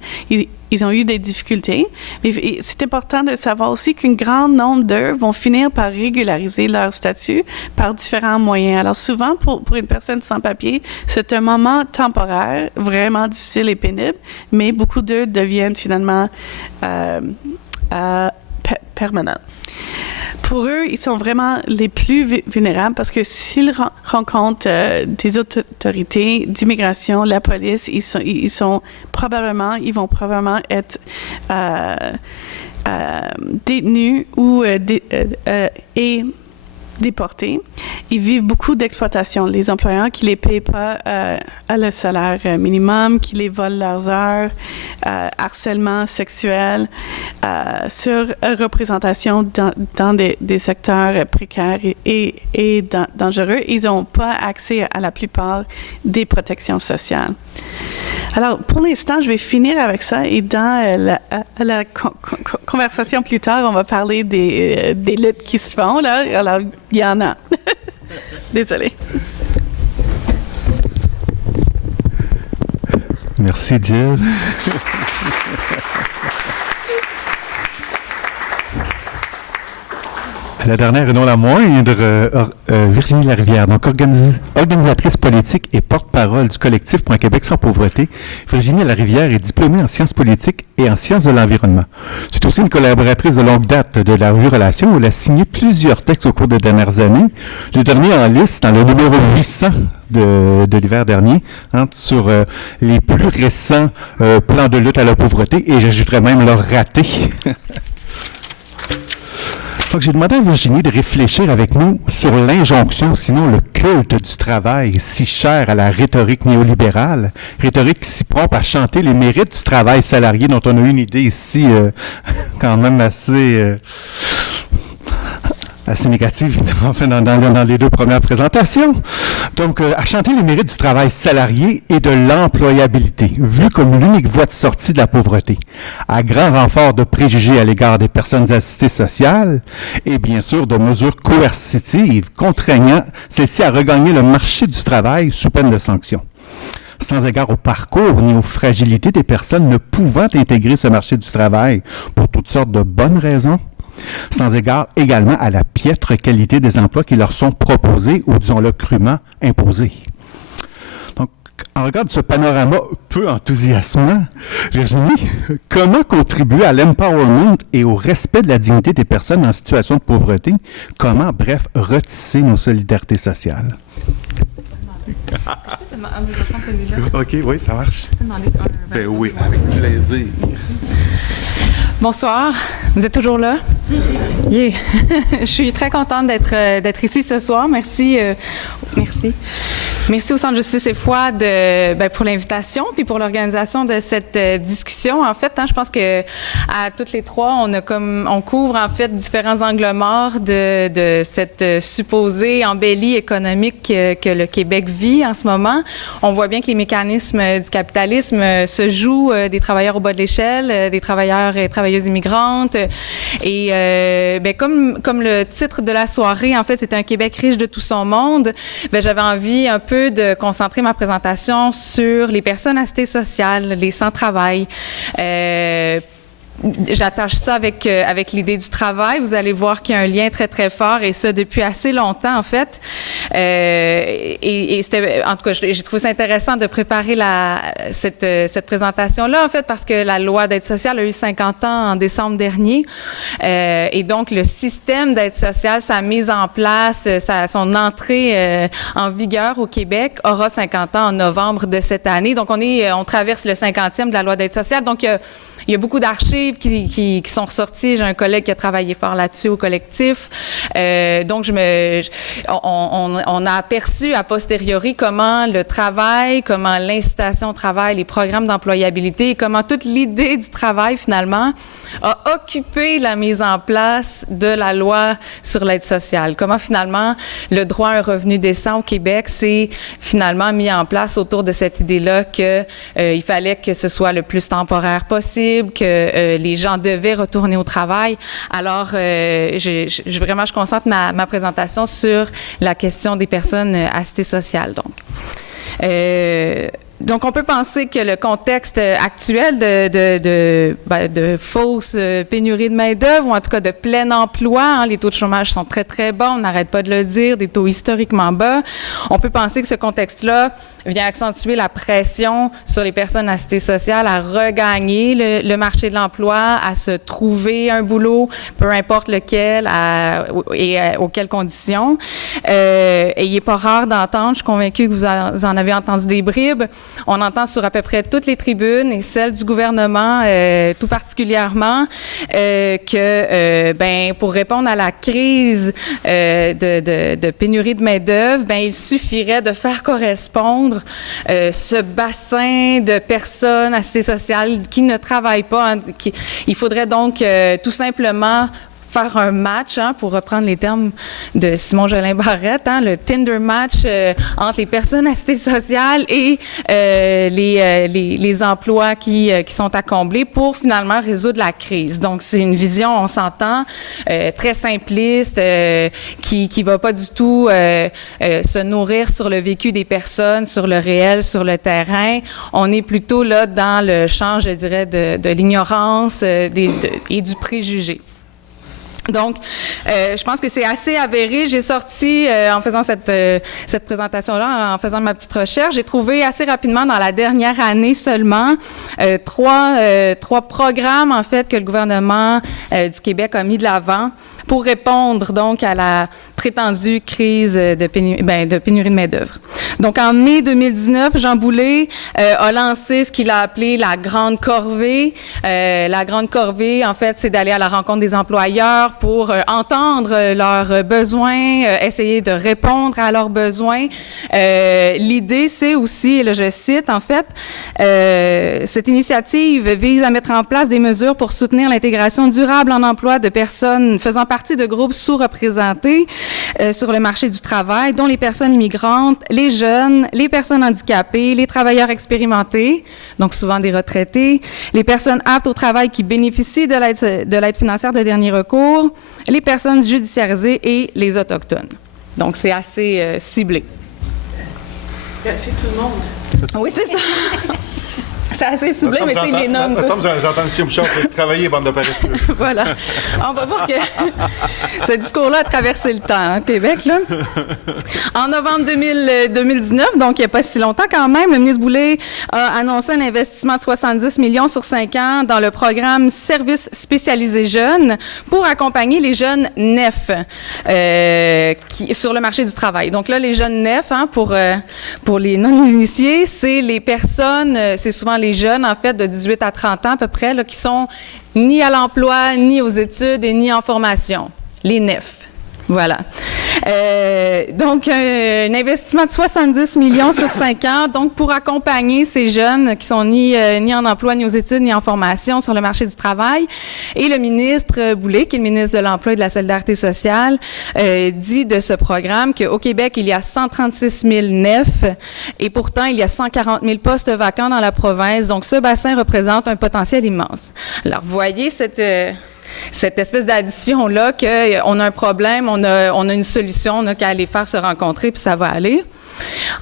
Ils ont eu des difficultés, mais c'est important de savoir aussi qu'un grand nombre d'eux vont finir par régulariser leur statut par différents moyens. Alors souvent, pour une personne sans papier, c'est un moment temporaire, vraiment difficile et pénible, mais beaucoup d'eux deviennent finalement permanents. Pour eux, ils sont vraiment les plus vulnérables parce que s'ils rencontrent des autorités d'immigration, la police, ils vont probablement être détenus ou et déportés. Ils vivent beaucoup d'exploitation. Les employeurs qui les payent pas à le salaire minimum, qui les volent leurs heures, harcèlement sexuel, surreprésentation dans des secteurs précaires et dangereux. Ils n'ont pas accès à la plupart des protections sociales. Alors, pour l'instant, je vais finir avec ça et dans la conversation plus tard, on va parler des luttes qui se font, là. Alors, il y en a. Désolée. Merci, Jill. La dernière et non la moindre, Virginie Larivière, donc organisatrice politique et porte-parole du collectif pour un Québec sans pauvreté. Virginie Larivière est diplômée en sciences politiques et en sciences de l'environnement. C'est aussi une collaboratrice de longue date de la revue Relations où elle a signé plusieurs textes au cours des dernières années. Le dernier en liste, dans le numéro 800 de l'hiver dernier, sur les plus récents plans de lutte à la pauvreté, et j'ajouterais même leur raté. Donc, j'ai demandé à Virginie de réfléchir avec nous sur l'injonction, sinon le culte du travail, si cher à la rhétorique néolibérale, rhétorique qui s'y prend à chanter les mérites du travail salarié, dont on a eu une idée ici quand même assez négative, enfin, dans les deux premières présentations. Donc, à chanter les mérites du travail salarié et de l'employabilité, vu comme l'unique voie de sortie de la pauvreté, à grand renfort de préjugés à l'égard des personnes assistées sociales et bien sûr de mesures coercitives contraignant celles-ci à regagner le marché du travail sous peine de sanctions. Sans égard au parcours ni aux fragilités des personnes ne pouvant intégrer ce marché du travail pour toutes sortes de bonnes raisons, sans égard également à la piètre qualité des emplois qui leur sont proposés ou, disons-le crûment, imposés. Donc, En regard de ce panorama peu enthousiasmant, Virginie, comment contribuer à l'empowerment et au respect de la dignité des personnes en situation de pauvreté? Comment, bref, retisser nos solidarités sociales? Je vais prendre celui-là. OK, oui, ça marche. Ben oui, avec plaisir. Bonsoir, vous êtes toujours là? Yeah. Je suis très contente d'être ici ce soir. Merci. Merci au Centre Justice et Foi pour l'invitation puis pour l'organisation de cette discussion. En fait, je pense que à toutes les trois, on couvre en fait différents angles morts de cette supposée embellie économique que le Québec vit en ce moment. On voit bien que les mécanismes du capitalisme se jouent des travailleurs au bas de l'échelle, des travailleurs et travailleuses immigrantes. Et comme le titre de la soirée, en fait, c'est un Québec riche de tout son monde, j'avais envie un peu de concentrer ma présentation sur les personnes à cité sociale, les sans-travail. J'attache ça avec l'idée du travail. Vous allez voir qu'il y a un lien très, très fort, et ça depuis assez longtemps, en fait. Et c'était, en tout cas, j'ai trouvé ça intéressant de préparer cette présentation-là, en fait, parce que la loi d'aide sociale a eu 50 ans en décembre dernier. Et donc, le système d'aide sociale, sa mise en place, son entrée en vigueur au Québec aura 50 ans en novembre de cette année. Donc, on traverse le 50e de la loi d'aide sociale. Donc, il y a beaucoup d'archives qui sont ressorties. J'ai un collègue qui a travaillé fort là-dessus au collectif. Donc, on a aperçu a posteriori comment le travail, comment l'incitation au travail, les programmes d'employabilité, comment toute l'idée du travail, finalement, a occupé la mise en place de la loi sur l'aide sociale. Comment, finalement, le droit à un revenu décent au Québec s'est finalement mis en place autour de cette idée-là qu'il fallait que ce soit le plus temporaire possible, que les gens devaient retourner au travail. Alors, je concentre ma présentation sur la question des personnes à cité sociale, donc, on peut penser que le contexte actuel de fausse pénurie de main-d'œuvre, ou en tout cas de plein emploi, les taux de chômage sont très, très bas, on n'arrête pas de le dire, des taux historiquement bas. On peut penser que ce contexte-là vient accentuer la pression sur les personnes à cité sociale à regagner le marché de l'emploi, à se trouver un boulot, peu importe lequel et auxquelles conditions. Et il n'est pas rare d'entendre, je suis convaincue que vous en avez entendu des bribes, on entend sur à peu près toutes les tribunes, et celles du gouvernement tout particulièrement, que pour répondre à la crise de pénurie de main-d'œuvre, il suffirait de faire correspondre ce bassin de personnes à cité sociale qui ne travaillent pas. Il faudrait donc tout simplement faire un match, pour reprendre les termes de Simon Jolin Barrette, le Tinder match entre les personnes à cité sociale et les emplois qui sont à combler pour finalement résoudre la crise. Donc, c'est une vision, on s'entend, très simpliste, qui va pas du tout se nourrir sur le vécu des personnes, sur le réel, sur le terrain. On est plutôt là dans le champ, je dirais, de l'ignorance et du préjugé. Donc, je pense que c'est assez avéré. J'ai sorti, en faisant cette présentation-là, en faisant ma petite recherche, j'ai trouvé assez rapidement, dans la dernière année seulement, trois programmes, en fait, que le gouvernement du Québec a mis de l'avant pour répondre donc à la prétendue crise de pénurie de main-d'œuvre. Donc, en mai 2019, Jean Boulet a lancé ce qu'il a appelé la Grande Corvée. La Grande Corvée, en fait, c'est d'aller à la rencontre des employeurs pour entendre leurs besoins, essayer de répondre à leurs besoins. L'idée, c'est aussi, et là je cite, en fait, cette initiative vise à mettre en place des mesures pour soutenir l'intégration durable en emploi de personnes faisant partie de groupes sous-représentés sur le marché du travail, dont les personnes immigrantes, les jeunes, les personnes handicapées, les travailleurs expérimentés, donc souvent des retraités, les personnes aptes au travail qui bénéficient de l'aide financière de dernier recours, les personnes judiciarisées et les Autochtones. Donc, c'est assez ciblé. Merci tout le monde. Oui, c'est ça. c'est assez ciblé, mais tu sais, il les nomme tous. J'entends M. Bouchard travailler, bande de paresseux. Voilà. On va voir que ce discours-là a traversé le temps, Québec, là. En novembre 2019, donc il n'y a pas si longtemps quand même, le ministre Boulay a annoncé un investissement de 70 millions sur 5 ans dans le programme Services spécialisés jeunes pour accompagner les jeunes NEF sur le marché du travail. Donc là, les jeunes NEF, pour les non-initiés, c'est les personnes, c'est souvent les jeunes, en fait, de 18 à 30 ans à peu près, là, qui sont ni à l'emploi, ni aux études et ni en formation. Les NEF. Voilà. Donc, un investissement de 70 millions sur 5 ans, donc pour accompagner ces jeunes qui sont ni en emploi, ni aux études, ni en formation sur le marché du travail. Et le ministre Boulay, qui est le ministre de l'Emploi et de la Solidarité sociale, dit de ce programme qu'au Québec, il y a 136 000 NEF et pourtant, il y a 140 000 postes vacants dans la province. Donc, ce bassin représente un potentiel immense. Alors, vous voyez cette espèce d'addition-là qu'on a un problème, on a une solution, on n'a qu'à aller faire se rencontrer, puis ça va aller.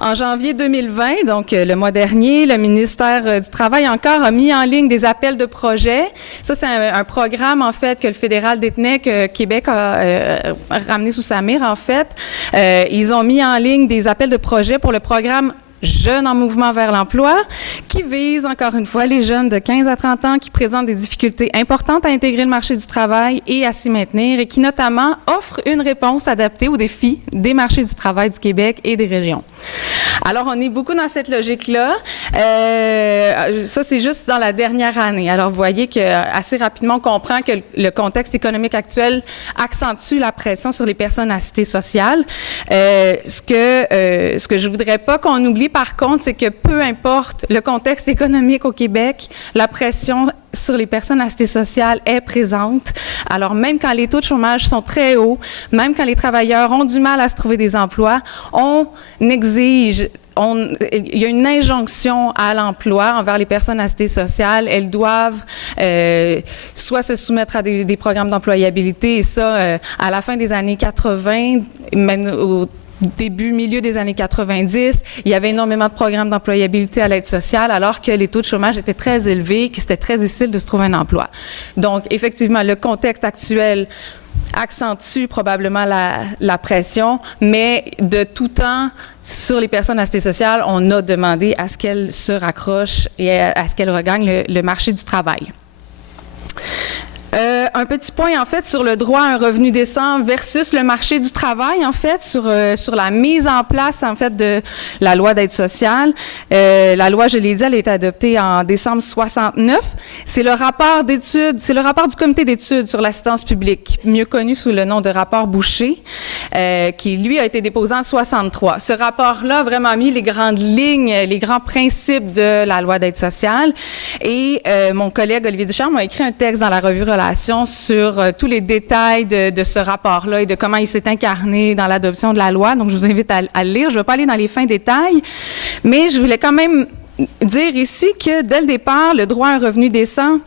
En janvier 2020, donc le mois dernier, le ministère du Travail encore a mis en ligne des appels de projets. Ça, c'est un programme, en fait, que le fédéral détenait, que Québec a ramené sous sa mire, en fait. Ils ont mis en ligne des appels de projets pour le programme Jeunes en mouvement vers l'emploi, qui vise, encore une fois, les jeunes de 15 à 30 ans qui présentent des difficultés importantes à intégrer le marché du travail et à s'y maintenir et qui, notamment, offrent une réponse adaptée aux défis des marchés du travail du Québec et des régions. Alors, on est beaucoup dans cette logique-là. Ça, c'est juste dans la dernière année. Alors, vous voyez qu'assez rapidement, on comprend que le contexte économique actuel accentue la pression sur les personnes à cité sociale. Ce que je voudrais pas qu'on oublie, par contre, c'est que peu importe le contexte économique au Québec, la pression sur les personnes à cité sociale est présente. Alors, même quand les taux de chômage sont très hauts, même quand les travailleurs ont du mal à se trouver des emplois, on exige, il y a une injonction à l'emploi envers les personnes à cité sociale. Elles doivent soit se soumettre à des programmes d'employabilité, et ça, à la fin des années 80, même au milieu des années 90, il y avait énormément de programmes d'employabilité à l'aide sociale, alors que les taux de chômage étaient très élevés, que c'était très difficile de se trouver un emploi. Donc, effectivement, le contexte actuel accentue probablement la pression, mais de tout temps, sur les personnes à cité sociale, on a demandé à ce qu'elles se raccrochent et à ce qu'elles regagnent le marché du travail. Un petit point, en fait, sur le droit à un revenu décent versus le marché du travail, en fait, sur la mise en place, en fait, de la loi d'aide sociale. La loi, je l'ai dit, elle a été adoptée en décembre 69. C'est le rapport du comité d'études sur l'assistance publique, mieux connu sous le nom de rapport Boucher, qui, lui, a été déposé en 63. Ce rapport-là a vraiment mis les grandes lignes, les grands principes de la loi d'aide sociale. Et mon collègue Olivier Ducharme a écrit un texte dans la revue sur tous les détails de ce rapport-là et de comment il s'est incarné dans l'adoption de la loi. Donc, je vous invite à le lire. Je ne vais pas aller dans les fins détails, mais je voulais quand même dire ici que, dès le départ, le droit à un revenu décent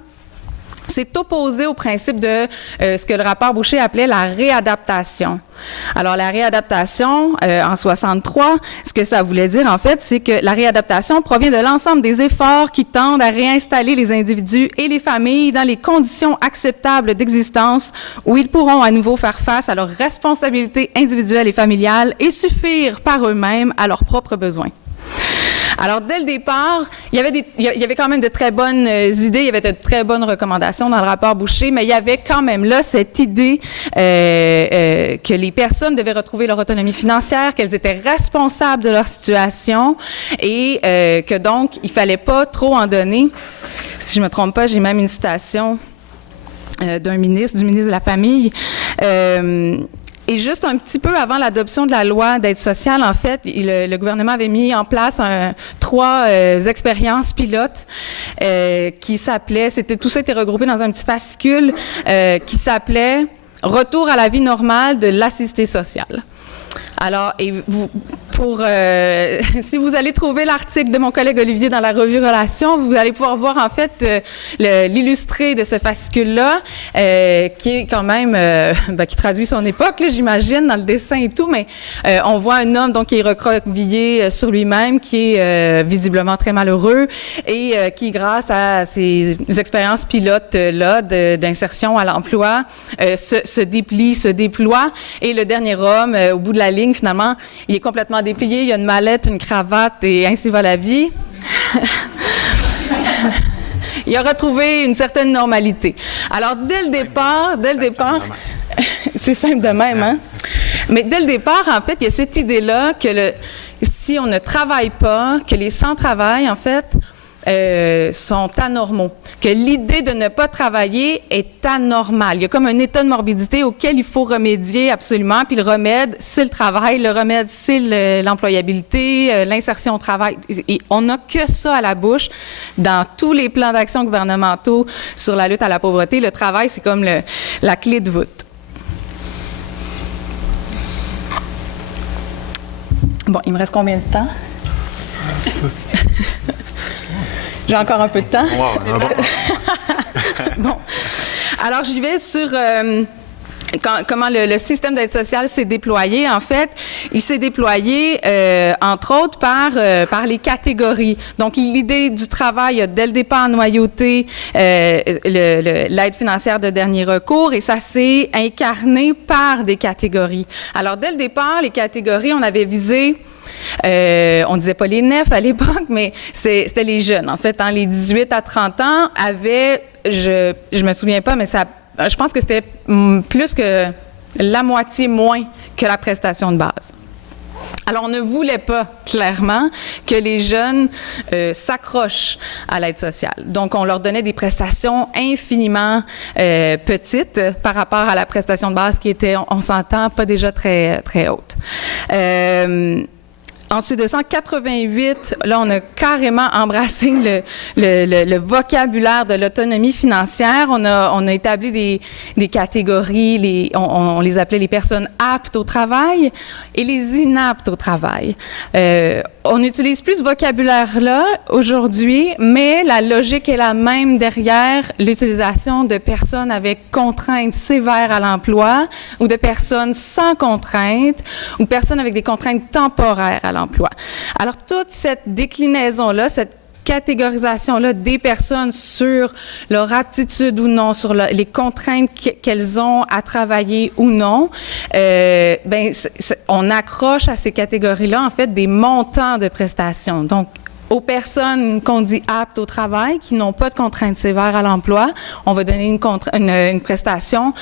s'est opposé au principe de ce que le rapport Boucher appelait la réadaptation. Alors, la réadaptation, en 63, ce que ça voulait dire, en fait, c'est que la réadaptation provient de l'ensemble des efforts qui tendent à réinstaller les individus et les familles dans les conditions acceptables d'existence où ils pourront à nouveau faire face à leurs responsabilités individuelles et familiales et suffire par eux-mêmes à leurs propres besoins. Alors, dès le départ, il y avait quand même de très bonnes idées, il y avait de très bonnes recommandations dans le rapport Boucher, mais il y avait quand même là cette idée que les personnes devaient retrouver leur autonomie financière, qu'elles étaient responsables de leur situation et que donc, il fallait pas trop en donner. Si je me trompe pas, j'ai même une citation du ministre de la Famille. Et juste un petit peu avant l'adoption de la loi d'aide sociale, en fait, le gouvernement avait mis en place 3 expériences pilotes qui s'appelaient, tout ça était regroupé dans un petit fascicule qui s'appelait « Retour à la vie normale de l'assisté social ». Alors, si vous allez trouver l'article de mon collègue Olivier dans la revue Relations, vous allez pouvoir voir en fait l'illustré de ce fascicule-là, qui est quand même, qui traduit son époque, là, j'imagine, dans le dessin et tout, mais on voit un homme donc qui est recroquevillé sur lui-même, qui est visiblement très malheureux et qui, grâce à ses expériences pilotes-là d'insertion à l'emploi, se déplie, se déploie. Et le dernier homme, au bout de la ligne, finalement, il est complètement déplié, il y a une mallette, une cravate et ainsi va la vie. Il a retrouvé une certaine normalité. Alors, dès le départ, c'est simple de même, hein? Mais dès le départ, en fait, il y a cette idée-là que si on ne travaille pas, que les sans-travail, en fait, sont anormaux, que l'idée de ne pas travailler est anormale. Il y a comme un état de morbidité auquel il faut remédier absolument, puis le remède, c'est le travail, le remède, c'est l'employabilité, l'insertion au travail. Et on n'a que ça à la bouche dans tous les plans d'action gouvernementaux sur la lutte à la pauvreté. Le travail, c'est comme la clé de voûte. Bon, il me reste combien de temps? J'ai encore un peu de temps. Wow, bon. Alors, j'y vais sur comment le système d'aide sociale s'est déployé. En fait, il s'est déployé, entre autres, par les catégories. Donc, l'idée du travail a, dès le départ, noyauté l'aide financière de dernier recours, et ça s'est incarné par des catégories. Alors, dès le départ, les catégories, on avait visé... on disait pas les nefs à l'époque, mais c'était les jeunes. En fait, les 18 à 30 ans avaient, je me souviens pas, mais je pense que c'était plus que la moitié moins que la prestation de base. Alors, on ne voulait pas, clairement, que les jeunes s'accrochent à l'aide sociale. Donc, on leur donnait des prestations infiniment petites par rapport à la prestation de base qui était, on s'entend, pas déjà très, très haute. Ensuite de 188, là, on a carrément embrassé le vocabulaire de l'autonomie financière. On a établi des catégories, on les appelait les personnes aptes au travail et les inaptes au travail. On n'utilise plus ce vocabulaire-là aujourd'hui, mais la logique est la même derrière l'utilisation de personnes avec contraintes sévères à l'emploi ou de personnes sans contraintes ou personnes avec des contraintes temporaires à l'emploi. Alors, toute cette déclinaison-là, cette catégorisation-là des personnes sur leur aptitude ou non, sur les contraintes qu'elles ont à travailler ou non, on accroche à ces catégories-là, en fait, des montants de prestations. Donc, aux personnes qu'on dit aptes au travail, qui n'ont pas de contraintes sévères à l'emploi, on va donner une prestation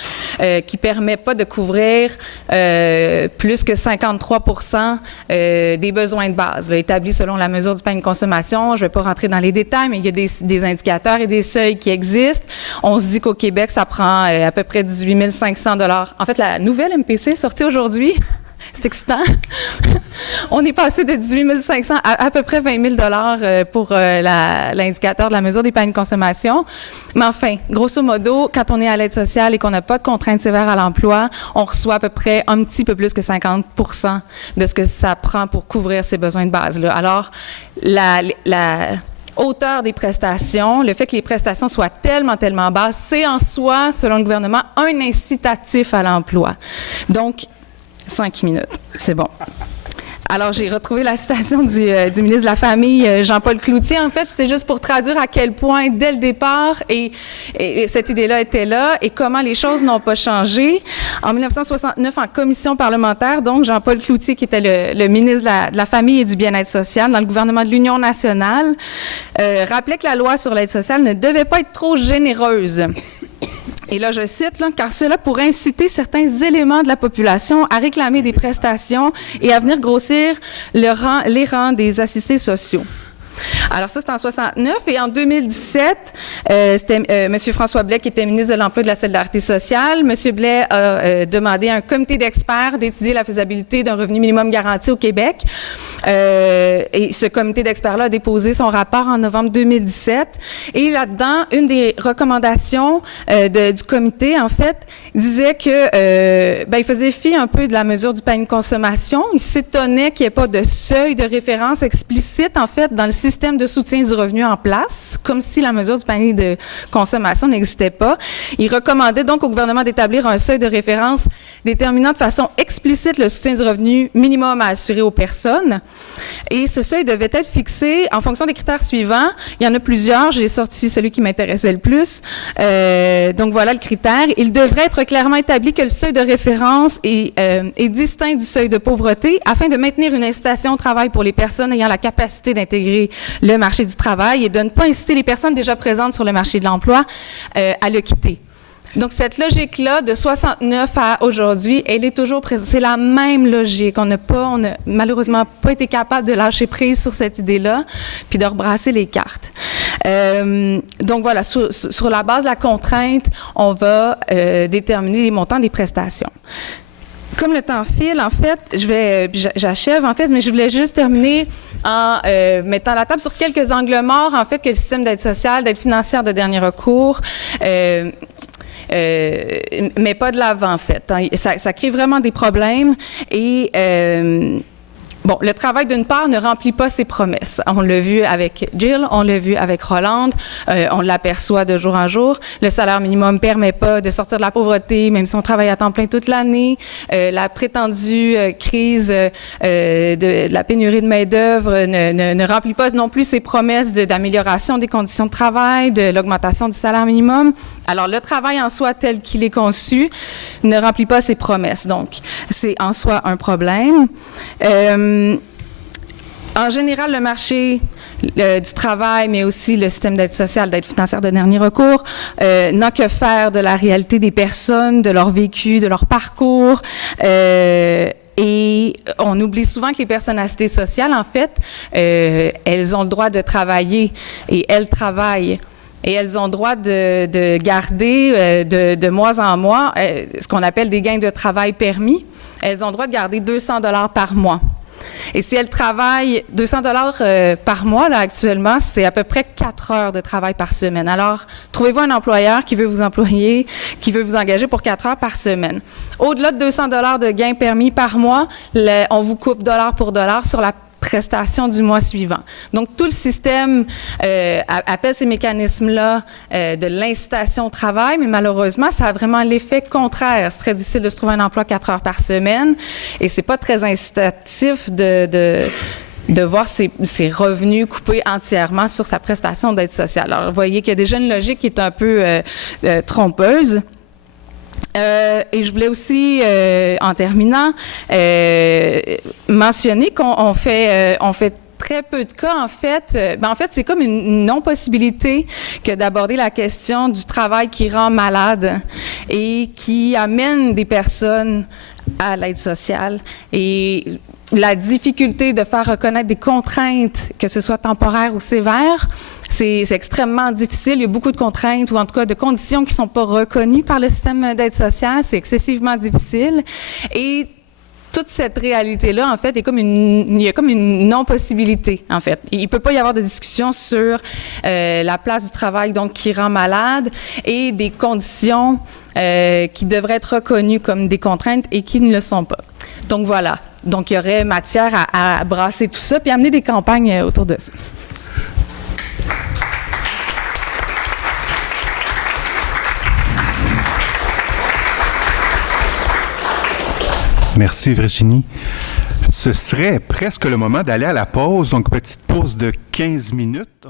qui permet pas de couvrir plus que 53% des besoins de base, là, établis selon la mesure du panier de consommation. Je vais pas rentrer dans les détails, mais il y a des indicateurs et des seuils qui existent. On se dit qu'au Québec, ça prend à peu près 18 500 $. En fait, la nouvelle MPC sortie aujourd'hui, c'est excitant. On est passé de 18 500 à peu près 20 000 pour l'indicateur de la mesure des paniers de consommation. Mais enfin, grosso modo, quand on est à l'aide sociale et qu'on n'a pas de contraintes sévères à l'emploi, on reçoit à peu près un petit peu plus que 50% de ce que ça prend pour couvrir ces besoins de base-là. Alors, la hauteur des prestations, le fait que les prestations soient tellement basses, c'est en soi, selon le gouvernement, un incitatif à l'emploi. Donc, 5 minutes, c'est bon. Alors, j'ai retrouvé la citation du ministre de la Famille, Jean-Paul Cloutier. En fait, c'était juste pour traduire à quel point, dès le départ, et cette idée-là était là, et comment les choses n'ont pas changé. En 1969, en commission parlementaire, donc, Jean-Paul Cloutier, qui était le ministre de la Famille et du Bien-être social dans le gouvernement de l'Union nationale, rappelait que la loi sur l'aide sociale ne devait pas être trop généreuse. Et là, je cite, car cela pourrait inciter certains éléments de la population à réclamer des prestations et à venir grossir les rangs des assistés sociaux. Alors ça, c'était en 69. Et en 2017, c'était M. François Blais qui était ministre de l'Emploi et de la Solidarité sociale. M. Blais a demandé à un comité d'experts d'étudier la faisabilité d'un revenu minimum garanti au Québec. Et ce comité d'experts-là a déposé son rapport en novembre 2017. Et là-dedans, une des recommandations du comité, en fait, disait que il faisait fi un peu de la mesure du panier de consommation. Il s'étonnait qu'il n'y ait pas de seuil de référence explicite, en fait, dans le système de soutien du revenu en place, comme si la mesure du panier de consommation n'existait pas. Il recommandait donc au gouvernement d'établir un seuil de référence déterminant de façon explicite le soutien du revenu minimum à assurer aux personnes. Et ce seuil devait être fixé en fonction des critères suivants. Il y en a plusieurs. J'ai sorti celui qui m'intéressait le plus. Donc, voilà le critère. Il devrait être clairement établi que le seuil de référence est distinct du seuil de pauvreté afin de maintenir une incitation au travail pour les personnes ayant la capacité d'intégrer le marché du travail et de ne pas inciter les personnes déjà présentes sur le marché de l'emploi à le quitter. Donc, cette logique-là, de 69 à aujourd'hui, elle est toujours présente. C'est la même logique. On n'a malheureusement pas été capable de lâcher prise sur cette idée-là, puis de rebrasser les cartes. Donc, voilà, sur la base de la contrainte, on va déterminer les montants des prestations. Comme le temps file, en fait, j'achève, en fait, mais je voulais juste terminer en mettant la table sur quelques angles morts, en fait, que le système d'aide sociale, d'aide financière de dernier recours, mais pas de l'avant, en fait. Ça crée vraiment des problèmes et le travail, d'une part, ne remplit pas ses promesses. On l'a vu avec Jill, on l'a vu avec Roland, on l'aperçoit de jour en jour. Le salaire minimum ne permet pas de sortir de la pauvreté, même si on travaille à temps plein toute l'année. La prétendue crise de la pénurie de main-d'œuvre ne remplit pas non plus ses promesses d'amélioration des conditions de travail, de l'augmentation du salaire minimum. Alors, le travail en soi tel qu'il est conçu ne remplit pas ses promesses. Donc, c'est en soi un problème. En général, le marché du travail, mais aussi le système d'aide sociale, d'aide financière de dernier recours, n'a que faire de la réalité des personnes, de leur vécu, de leur parcours. Et on oublie souvent que les personnes à cité sociale, en fait, elles ont le droit de travailler et elles travaillent. Et elles ont le droit de garder de mois en mois ce qu'on appelle des gains de travail permis. Elles ont le droit de garder 200 $ par mois. Et si elles travaillent 200 $ par mois, là, actuellement, c'est à peu près 4 heures de travail par semaine. Alors, trouvez-vous un employeur qui veut vous employer, qui veut vous engager pour 4 heures par semaine. Au-delà de 200 $ de gains permis par mois, on vous coupe dollar pour dollar sur la prestation du mois suivant. Donc, tout le système appelle ces mécanismes-là de l'incitation au travail, mais malheureusement, ça a vraiment l'effet contraire. C'est très difficile de se trouver un emploi 4 heures par semaine et c'est pas très incitatif de voir ses revenus coupés entièrement sur sa prestation d'aide sociale. Alors, vous voyez qu'il y a déjà une logique qui est un peu trompeuse. Et je voulais aussi, en terminant, mentionner qu'on fait très peu de cas, en fait. En fait, c'est comme une non-possibilité que d'aborder la question du travail qui rend malade et qui amène des personnes à l'aide sociale. Et la difficulté de faire reconnaître des contraintes, que ce soit temporaires ou sévères, c'est extrêmement difficile. Il y a beaucoup de contraintes ou en tout cas de conditions qui ne sont pas reconnues par le système d'aide sociale. C'est excessivement difficile. Et toute cette réalité-là, en fait, il y a comme une non-possibilité, en fait. Il ne peut pas y avoir de discussion sur la place du travail, donc, qui rend malade et des conditions qui devraient être reconnues comme des contraintes et qui ne le sont pas. Donc, voilà. Donc, il y aurait matière à brasser tout ça puis amener des campagnes autour de ça. Merci Virginie. Ce serait presque le moment d'aller à la pause, donc petite pause de 15 minutes.